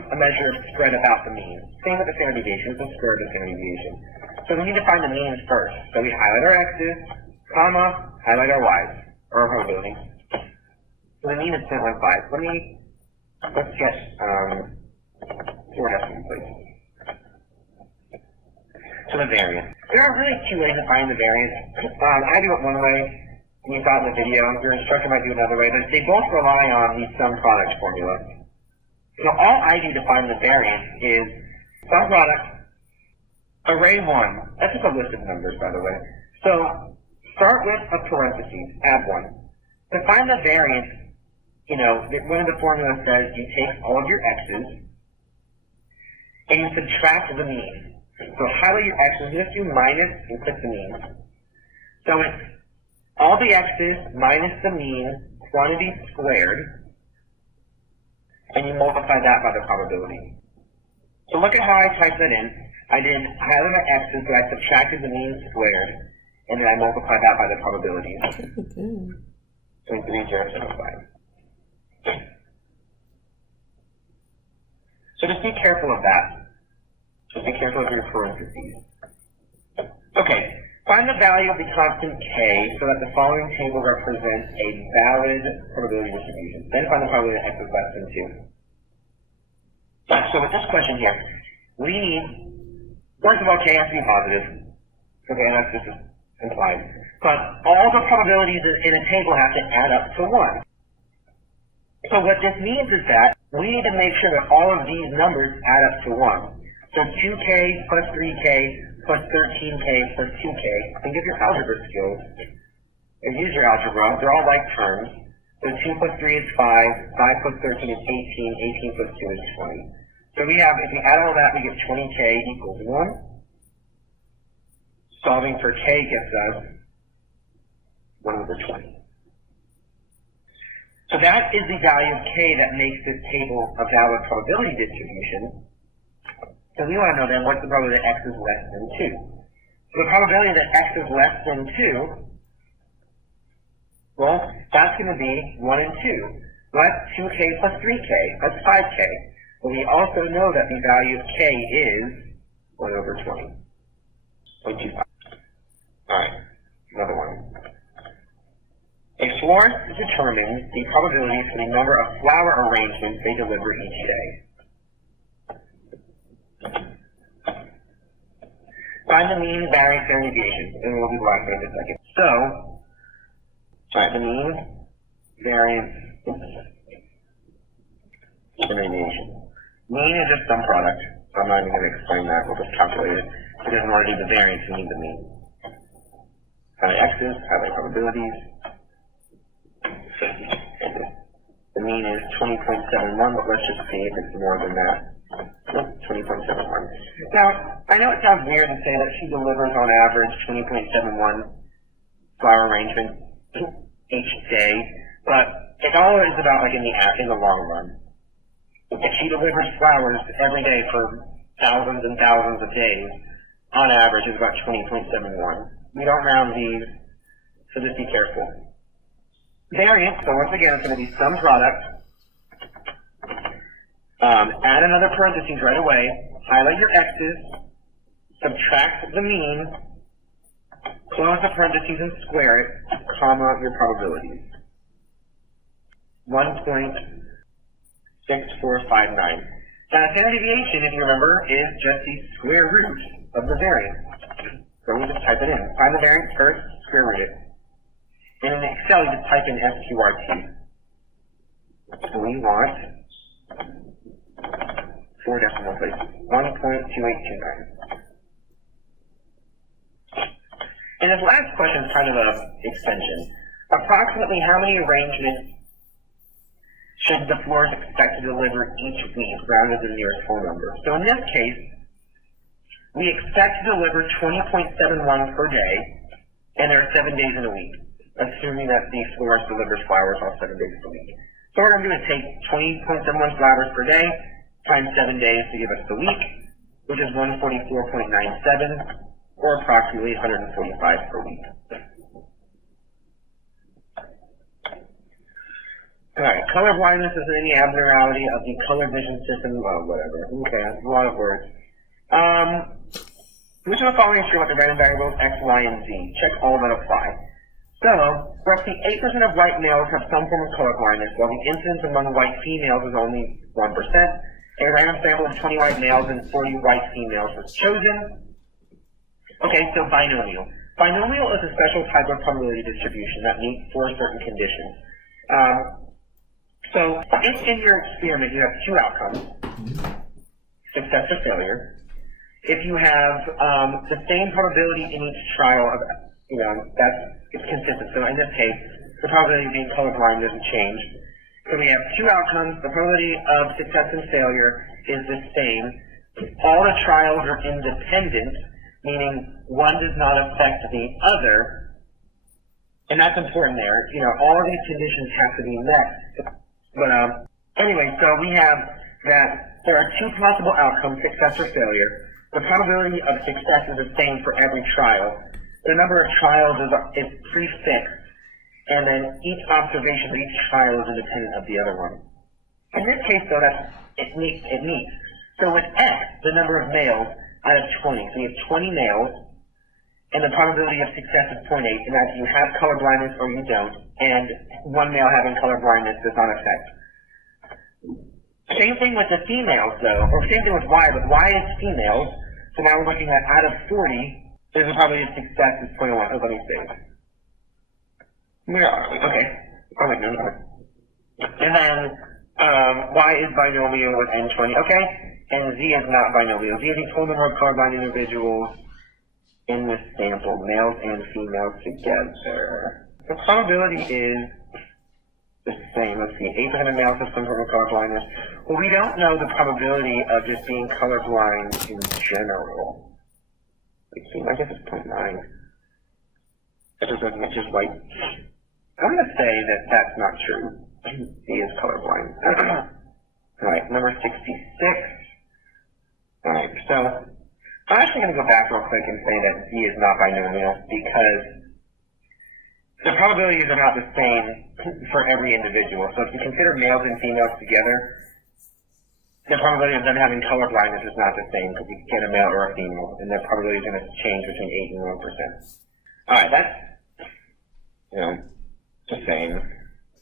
a measure of spread about the mean. Same with the standard deviation, it's a square of the standard deviation. So we need to find the means first. So we highlight our x's, comma, highlight our y's, or our probabilities. So the mean is 0.15. Let's get 4 decimal places. So the variance. There are really 2 ways to find the variance. I do it one way, and you saw it in the video. Your instructor might do another way, but they both rely on the sum product formula. So all I do to find the variance is sum product, array 1. That's just a list of numbers, by the way. So start with a parentheses, add 1. To find the variance, you know, one of the formulas says you take all of your x's and you subtract the mean. So highlight your x's, just do minus and click the mean. So it's all the x's minus the mean quantity squared, and you multiply that by the probability. So look at how I typed that in. I had my x's, but I subtracted the mean squared, and then I multiplied that by the probabilities. 0.3075. So just be careful of that. Just be careful of your parentheses. Okay, find the value of the constant k so that the following table represents a valid probability distribution. Then find the probability that x is less than 2. So with this question here, we need, first of all, k has to be positive. Okay, that's just implied. But all the probabilities in a table have to add up to 1. So what this means is that we need to make sure that all of these numbers add up to 1. So 2k plus 3k plus 13k plus 2k. Think of your algebra skills. Or use your algebra. They're all like terms. So 2 plus 3 is 5. 5 plus 13 is 18. 18 plus 2 is 20. So we have, if we add all that, we get 20k equals 1. Solving for k gets us 1 over 20. So that is the value of k that makes this table a valid probability distribution. So we want to know then what's the probability that x is less than 2. So the probability that x is less than 2, well, that's going to be 1 and 2. Well, that's 2k plus 3k. That's 5k. But we also know that the value of k is 1 over 20. 0.25. Alright, another one. A florist determines the probability for the number of flower arrangements they deliver each day. Find the mean, variance, and deviation, and we'll do the last one in a second. So, alright, the mean, variance, and deviation. Mean is just some product, so I'm not even going to explain that. We'll just calculate it. Because in order to do the variance, we need the mean. Highlight x's, highlight probabilities. The mean is 20.71, but let's just see if it's more than that. Nope, 20.71. Now, I know it sounds weird to say that she delivers on average 20.71 flower arrangements each day, but it's always about like in the long run. If she delivers flowers every day for thousands and thousands of days, on average it's about 20.71. We don't round these, so just be careful. Variance, so once again, it's going to be some product. Add another parentheses right away. Highlight your x's. Subtract the mean. Close the parentheses and square it, comma your probabilities. 1.6459. Now, standard deviation, if you remember, is just the square root of the variance. So we just type it in. Find the variance first, square root it. And in Excel, you just type in SQRT. So we want 4 decimal places, 1.2829. And this last question is kind of an extension. Approximately how many arrangements should the florist expect to deliver each week, rounded to the nearest whole number? So in this case, we expect to deliver 20.71 per day, and there are 7 days in a week, assuming that the florist delivers flowers all 7 days a week. So what we're going to do is take 20.71 flowers per day times 7 days to give us the week, which is 144.97, or approximately 145 per week. Alright, color blindness is any abnormality of the color vision system, whatever. Okay, that's a lot of words. Which of the following is true about the random variables x, y, and z? Check all that apply. So, roughly 8% of white males have some form of color blindness, while the incidence among white females is only 1%. A random sample of 20 white males and 40 white females was chosen. Okay, so binomial. Binomial is a special type of probability distribution that meets 4 certain conditions. So, if in your experiment you have 2 outcomes, success or failure, if you have the same probability in each trial of, it's consistent. So in this case, the probability of being colorblind doesn't change. So we have 2 outcomes. The probability of success and failure is the same. All the trials are independent, meaning one does not affect the other, And that's important there. You know, all of these conditions have to be met. But anyway, so we have that there are two possible outcomes, success or failure. The probability of success is the same for every trial. The number of trials is prefixed, and then each observation of each trial is independent of the other one. In this case, though, it meets. So with X, the number of males out of 20, so you have 20 males, and the probability of success is 0.8, and that you have color blindness or you don't, and one male having color blindness does not affect. Same thing with the females, though, or same thing with Y, but Y is females, so now we're looking at out of 40, there's a probability of success is 0.1. Oh, let me see. Where are we? Okay. Oh, wait, no. And then, Y is binomial with N20, okay? And Z is not binomial. Z is the total number of colorblind individuals in this sample, males and females together. The probability is the same. Let's see, 8% of males have some form of color blindness. Well, we don't know the probability of just being colorblind in general. Let's see, I guess it's 0.9. That just doesn't, it's just white. I'm going to say that that's not true. Z is colorblind. Alright, number 66. Alright, so I'm actually going to go back real quick and say that Z is not binomial because the probabilities are not the same for every individual. So if you consider males and females together, the probability of them having color blindness is not the same because you can get a male or a female, and the probability is going to change between 8 and 1%. Alright, that's, you know, the same.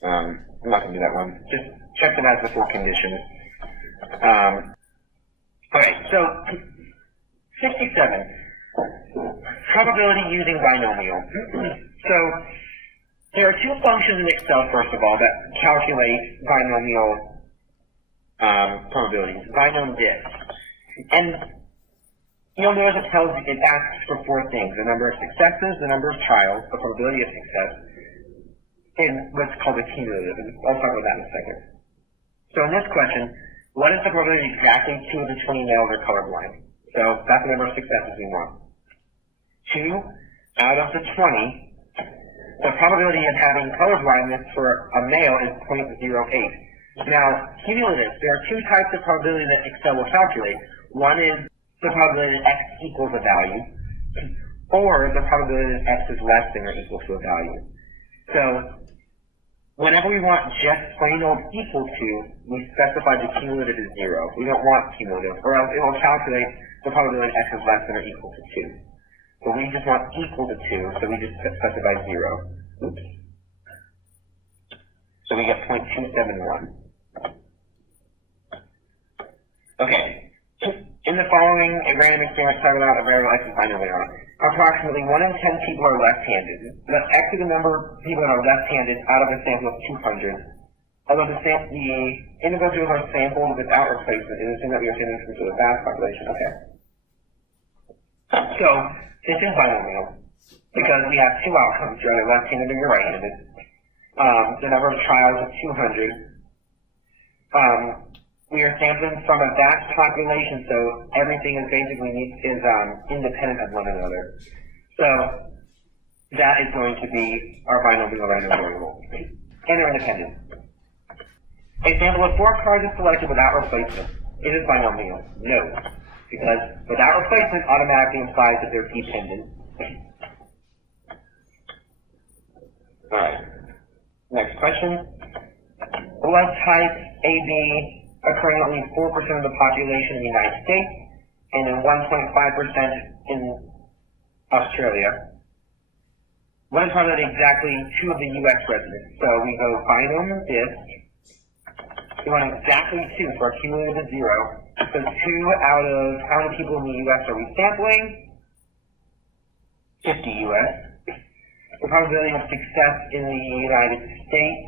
I'm not going to do that one. Just check them as the four conditions. Alright, so 67. Probability using binomial. So there are two functions in Excel, first of all, that calculate binomial probabilities. Binom diff. And you'll notice it asks for four things: the number of successes, the number of trials, the probability of success, and what's called a cumulative. And I'll talk about that in a second. So in this question, what is the probability exactly 2 of the 20 males are colorblind? So that's the number of successes we want. 2 out of the 20, the probability of having colorblindness for a male is 0.08. Now, cumulative, there are two types of probability that Excel will calculate. One is the probability that X equals a value, or the probability that X is less than or equal to a value. So, whenever we want just plain old equal to, we specify the cumulative is 0. We don't want cumulative, or else it will calculate the probability X is less than or equal to 2. But we just want equal to 2, so we just specify 0. Oops. So we get 0.271. Okay. In the following, a random experiment talking about a variable X is binomial. Approximately 1 in 10 people are left-handed. Let's X is the number of people that are left-handed out of a sample of 200. Although the individuals are sampled without replacement, it is assumed that we are saying this to the vast population. Okay. So, this is binomial because we have two outcomes. You're either left-handed or you're right-handed. The number of trials is 200. We are sampling from a vast population, so everything is basically independent of one another. So that is going to be our binomial random variable. And they're independent. A sample of 4 cards is selected without replacement. It is binomial. No, because without replacement automatically implies that they're dependent. Alright. Next question. Blood type AB occurring at least 4% of the population in the United States and in 1.5% in Australia. What is probably exactly 2 of the U.S. residents? So we go binom diff. We want exactly 2, so our cumulative is 0. So 2 out of how many people in the U.S. are we sampling? 50 U.S. The probability of success in the United States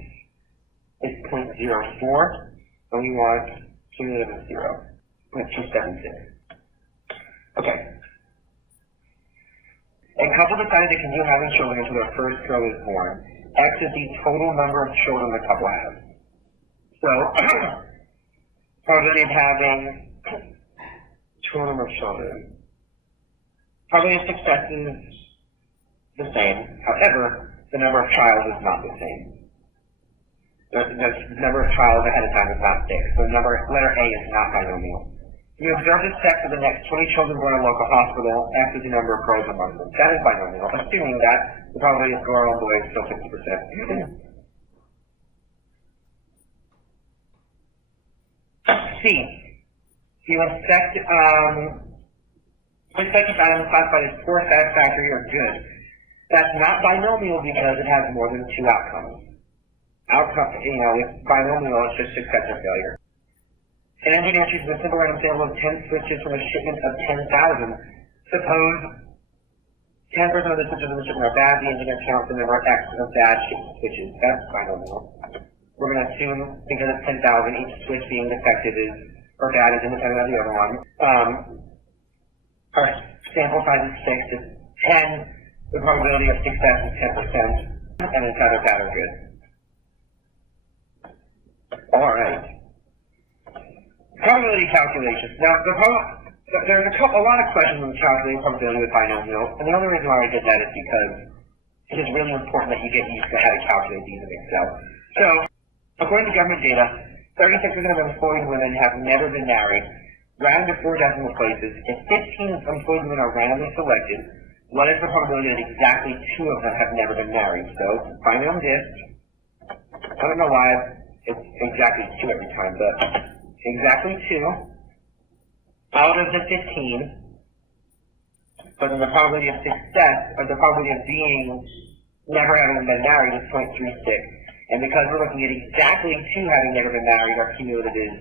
is 0.04. And we want cumulative of 0, 0.276. Okay. A couple decided to continue having children until their first girl is born. X is the total number of children the couple has. So, probability of having total number of children. Probability of success is the same. However, the number of trials is not the same. The number of trials ahead of time is not fixed. So letter A is not binomial. You observe the sex of the next 20 children born in a local hospital. X is the number of girls among them. That is binomial, assuming that the probability of girl and boy is still 50%. C. You inspect prospective items classified as poor, satisfactory, or good. That's not binomial because it has more than two outcomes. With binomial, it's just success or failure. An engineer chooses a simple random sample of 10 switches from a shipment of 10,000. Suppose 10% of the switches in the shipment are bad. The engineer counts the number of X of bad switches. That's binomial. We're going to assume, because it's 10,000, each switch being defective or bad is independent of the other one. Our sample size is 6. It's 10. The probability of success is 10%. And it's either bad or good. All right. Probability calculations. Now, there's a lot of questions on calculating probability with binomials, and the only reason why I did that is because it is really important that you get used to how to calculate these in Excel. So, according to government data, 36% of employed women have never been married. Round to 4 decimal places. If 15 employed women are randomly selected, what is the probability that exactly 2 of them have never been married? So, binomial disk. I don't know why it's exactly 2 every time, but exactly 2 out of the 15, but then the probability of success, or the probability of being never having been married is 0.36. And because we're looking at exactly 2 having never been married, our cumulative is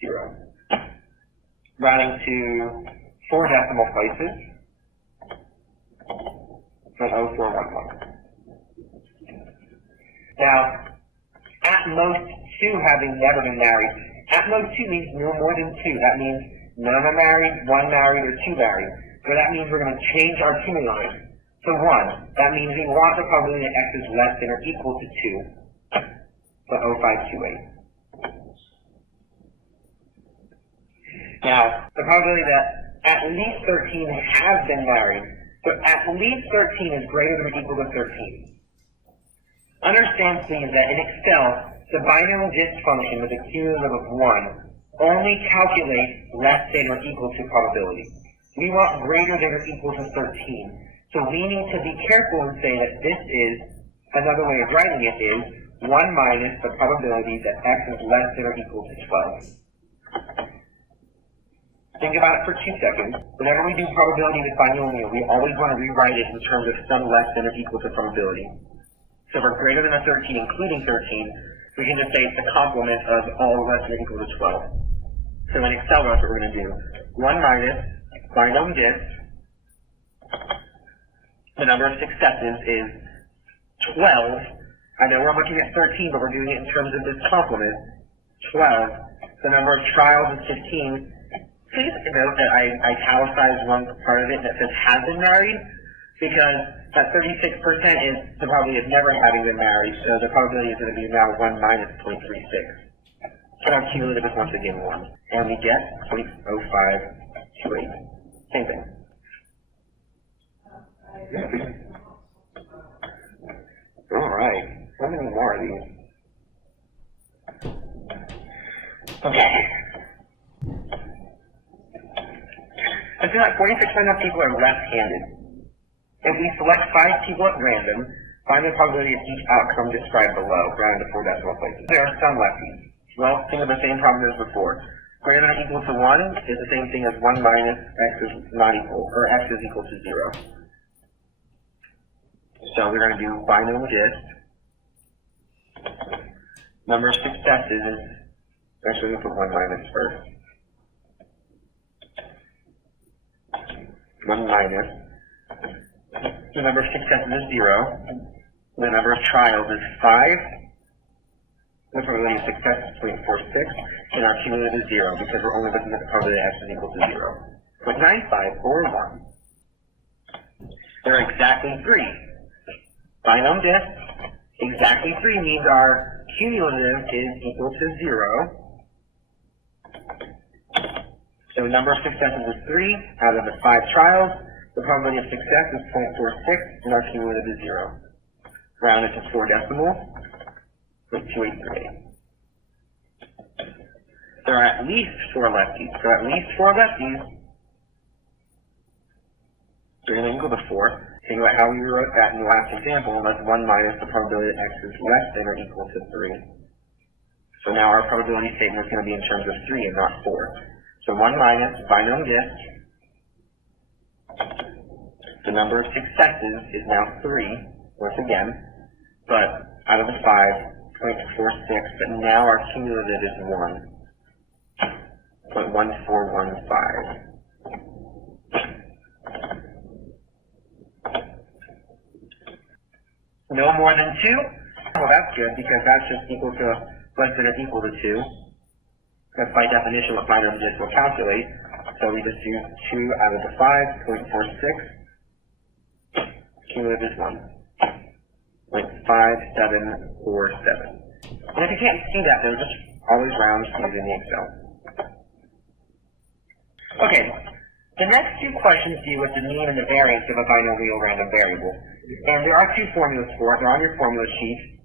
0. Rounding to 4 decimal places, so 0.0411. Now, at most 2 having never been married. At most 2 means no more than 2. That means none are married, 1 married, or 2 married. So that means we're going to change our cumulative to 1. That means we want the probability that X is less than or equal to 2. So 0.0528. Now, the probability that at least 13 have been married. So at least 13 is greater than or equal to 13. Understand, please, that in Excel, the binomial disk function with a cumulative of 1 only calculates less than or equal to probability. We want greater than or equal to 13. So we need to be careful and say that this is, another way of writing it is, 1 minus the probability that X is less than or equal to 12. Think about it for 2 seconds. Whenever we do probability with binomial, we always want to rewrite it in terms of some less than or equal to probability. So for greater than a 13, including 13, we can just say it's the complement of all less than or equal to 12. So in Excel, that's what we're going to do. 1 minus binomial disk. The number of successes is 12. I know we're looking at 13, but we're doing it in terms of this complement. 12. The number of trials is 15. Please note that I italicized one part of it that says has been married, because that 36% is the probability of never having been married, so the probability is going to be now 1 minus 0.36. So our cumulative is once again 1. And we get 0.0528. Same thing. Alright, how many more of these? Okay. I feel like 46% of people are left-handed. If we select 5 people at random, find the probability of each outcome described below, rounded to 4 decimal places. There are some lefties. Well, think of the same problem as before. Greater than or equal to 1 is the same thing as 1 minus X is not equal, or X is equal to 0. So we're going to do binomial disk. Number of successes is, actually we'll put 1 minus first. 1 minus. The number of successes is 0. The number of trials is 5. The probability of success is 0.46. And our cumulative is 0 because we're only looking at the probability that X is equal to 0. 0.95 or 1. There are exactly 3. Binomial disk. Exactly 3 means our cumulative is equal to 0. So the number of successes is 3 out of the 5 trials. The probability of success is 0.46, and our cumulative is 0. rounded to 4 decimals, 0.2838. There are at least 4 lefties. So at least 4 lefties, they're going to equal to 4. Think about how we wrote that in the last example. That's 1 minus the probability that x is less than or equal to 3. So now our probability statement is going to be in terms of 3 and not 4. So 1 minus binomial gift. The number of successes is now 3, once again, but out of the 5.46, but now our cumulative is 1.1415. No more than 2? Well, that's good, because that's just equal to less than or equal to 2. That's by definition what binomial digits will calculate. So we just use 2 out of the 5.46. Cumulative is 1.5747. And if you can't see that, though, just always round using the Excel. Okay, the next 2 questions deal with the mean and the variance of a binomial random variable. And there are 2 formulas for it. They're on your formula sheet.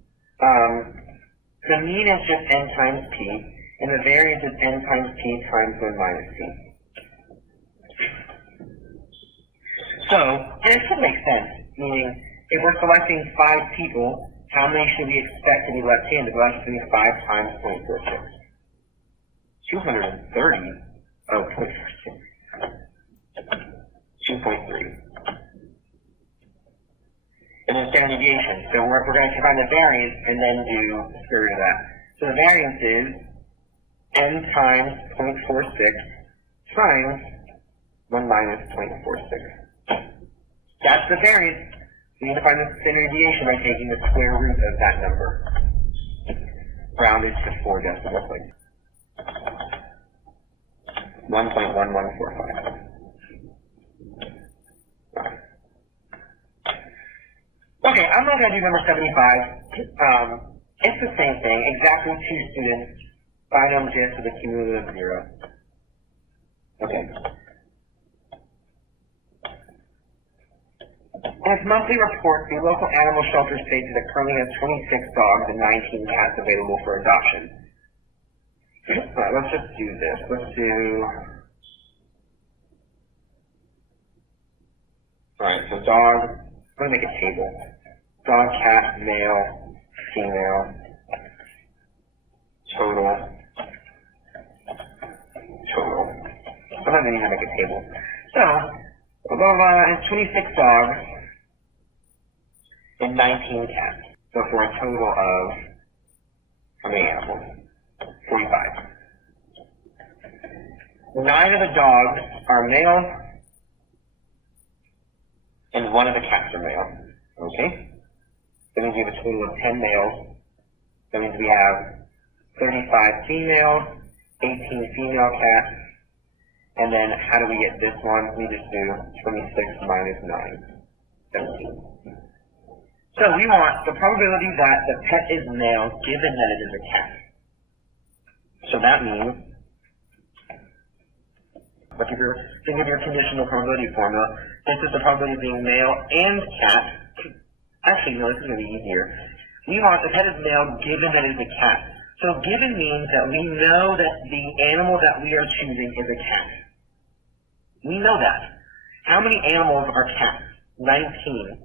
The mean is just n times p, and the variance is n times p times 1 minus p. So, this would make sense, meaning if we're selecting 5 people, how many should we expect to be left-handed? Well, that should be 5 times 0.46. 230? Oh, 0.46. 2.3. And then standard deviation. So we're going to find the variance and then do the square root of that. So the variance is n times 0.46 times 1 minus 0.46. That's the variance. We need to find the standard deviation by taking the square root of that number. Rounded to 4 decimal points. 1.1145. Okay, I'm not going to do number 75. It's the same thing. Exactly 2 students. Binomial gist with a cumulative of 0. Okay. In its monthly report, the local animal shelter states that it currently has 26 dogs and 19 cats available for adoption. Alright, let's just do this. Let's do... Alright, so dog... I'm going to make a table. Dog, cat, male, female, total. I'm not even going to make a table. So, and 26 dogs and 19 cats. So for a total of, how many animals? 45. 9 of the dogs are male, and 1 of the cats are male. Okay? That means we have a total of 10 males. That means we have 35 females, 18 female cats, and then how do we get this one? We just do 26 minus 9, 17. So we want the probability that the pet is male given that it is a cat. So that means, think of your conditional probability formula. This is the probability of being male and cat. Actually, no, this is going to be easier. We want the pet is male given that it is a cat. So given means that we know that the animal that we are choosing is a cat. We know that. How many animals are cats? 19.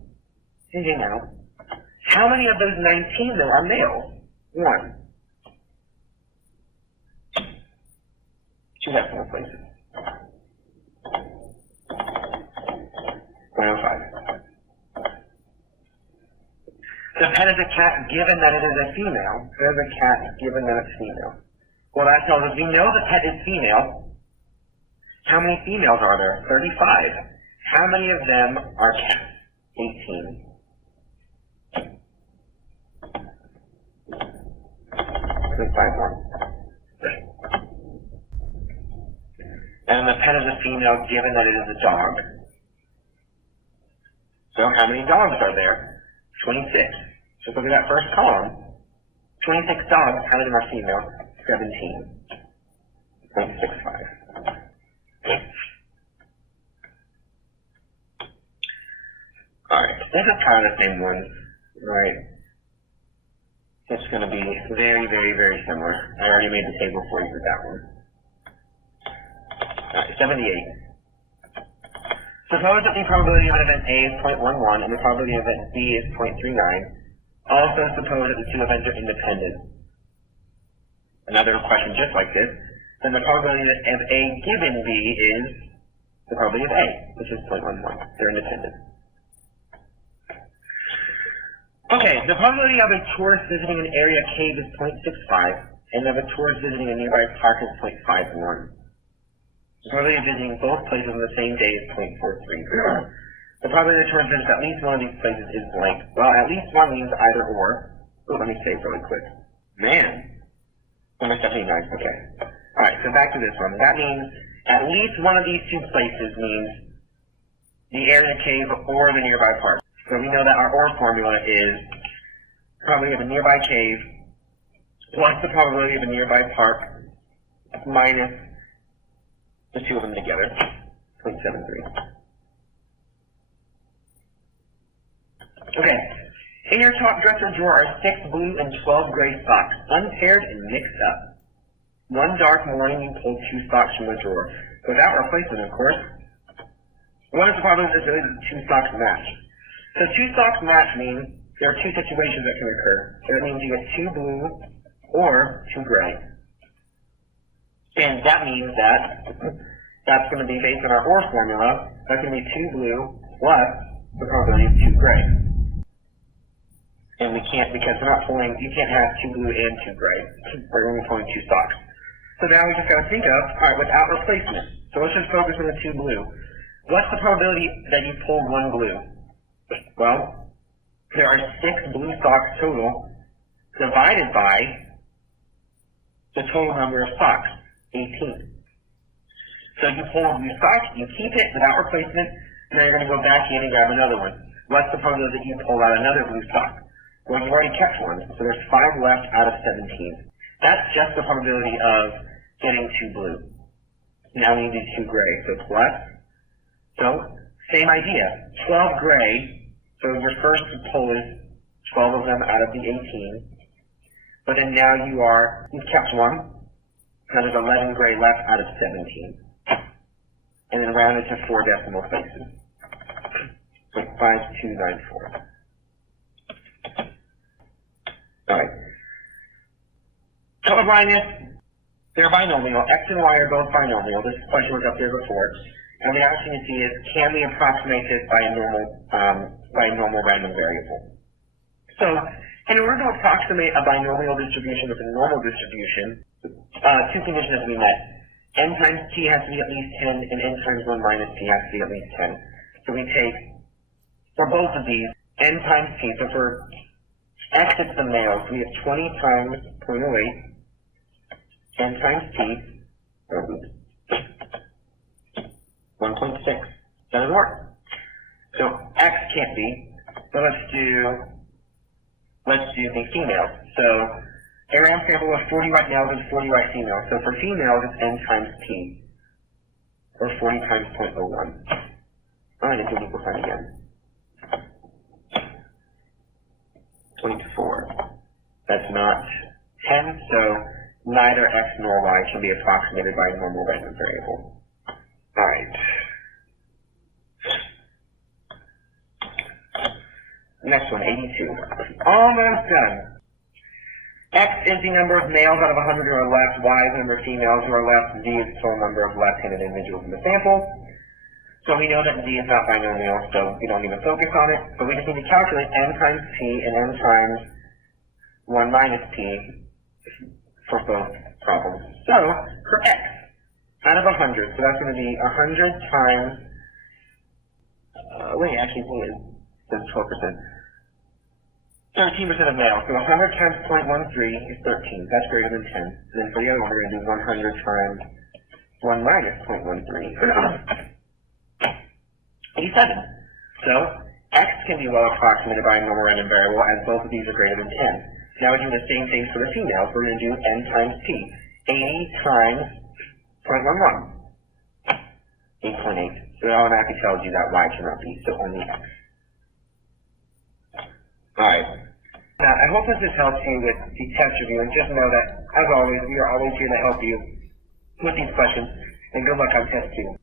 You know. How many of those 19, though, are males? 1. 2 decimal places. 0.05. The pet is a cat given that it is a female. Pet is a cat given that it's female. Well, that tells us we know the pet is female. How many females are there? 35. How many of them are cats? 18. And the pet is a female given that it is a dog. So how many dogs are there? 26. So look at that first column. 26 dogs, how many of them are female? 17.65. Alright, this is kind of the same one. Alright. It's going to be very, very, very similar. I already made the table for you for that one. Alright, 78. Suppose that the probability of event A is 0.11 and the probability of event B is 0.39. Also suppose that the two events are independent. Another question just like this, then the probability of A given B is the probability of A, which is 0.11. They're independent. Okay, the probability of a tourist visiting an area cave is 0.65, and of a tourist visiting a nearby park is 0.51. The probability of visiting both places on the same day is 0.43. The probability of a tourist visits at least one of these places is blank. Well, at least one means either or. Oh, let me save really quick. Man. Number 79, okay. Alright, so back to this one. That means at least one of these two places means the area cave or the nearby park. So we know that our OR formula is probability of a nearby cave plus the probability of a nearby park minus the two of them together, 0.73. Okay, in your top dresser drawer are 6 blue and 12 gray socks, unpaired and mixed up. One dark morning you pulled 2 socks from the drawer, without replacement of course. What is the probability that 2 socks match? So 2 socks match means there are 2 situations that can occur. So that means you get 2 blue or 2 gray. And that means that that's going to be based on our OR formula. That's going to be 2 blue plus the probability of 2 gray. And we can't, because we're not pulling, you can't have 2 blue and 2 gray. We're only pulling 2 socks. So now we just got to think of, alright, without replacement. So let's just focus on the 2 blue. What's the probability that you pull 1 blue? Well, there are 6 blue socks total, divided by the total number of socks, 18. So you pull a blue sock, you keep it without replacement, and then you're going to go back in and grab another one. What's the probability that you pull out another blue sock? Well, you've already kept one, so there's 5 left out of 17. That's just the probability of getting 2 blue. Now we need 2 gray, so plus. So, same idea. 12 gray, so your first pull is 12 of them out of the 18. But then now you've kept one. Now there's 11 gray left out of 17. And then round it to 4 decimal places. So 5294. Alright. Colorblindness, they're binomial. X and Y are both binomial. This question was up there before. And the action you see is, can we approximate this by a normal random variable? So, in order to approximate a binomial distribution with a normal distribution, 2 conditions have to be met. N times t has to be at least 10, and n times 1 minus t has to be at least 10. So we take, for both of these, n times t. So for x, it's the male. So we have 20 times 0.08, n times t, 1.6. Doesn't work. So x can't be. So let's do the females. So a random sample of 40 white males and 40 white females. So for females, it's n times t, or 40 times 0.01. I'm going to do equal sign again. 24. That's not 10, so neither x nor y can be approximated by a normal random variable. Alright. Next one, 82. Almost done. X is the number of males out of 100 who are left, Y is the number of females who are left, Z is the total number of left-handed individuals in the sample. So we know that Z is not binomial, so we don't even focus on it. But we just need to calculate n times p and n times 1 minus p for both problems. So, for x, out of 100, so that's going to be 100 times, it says 12%. 13% of males, so 100 times 0.13 is 13, that's greater than 10. And then for the other one, we're going to do 100 times 1 minus 0.13. 87. So, x can be well approximated by a normal random variable, as both of these are greater than 10. Now we do the same thing for the females. We're going to do n times p. 80 times 0.11. 8.8. So it automatically tells you that y cannot be, so only x. Aye. Now, I hope this has helped you with the test review, and just know that, as always, we are always here to help you with these questions, and good luck on test 2.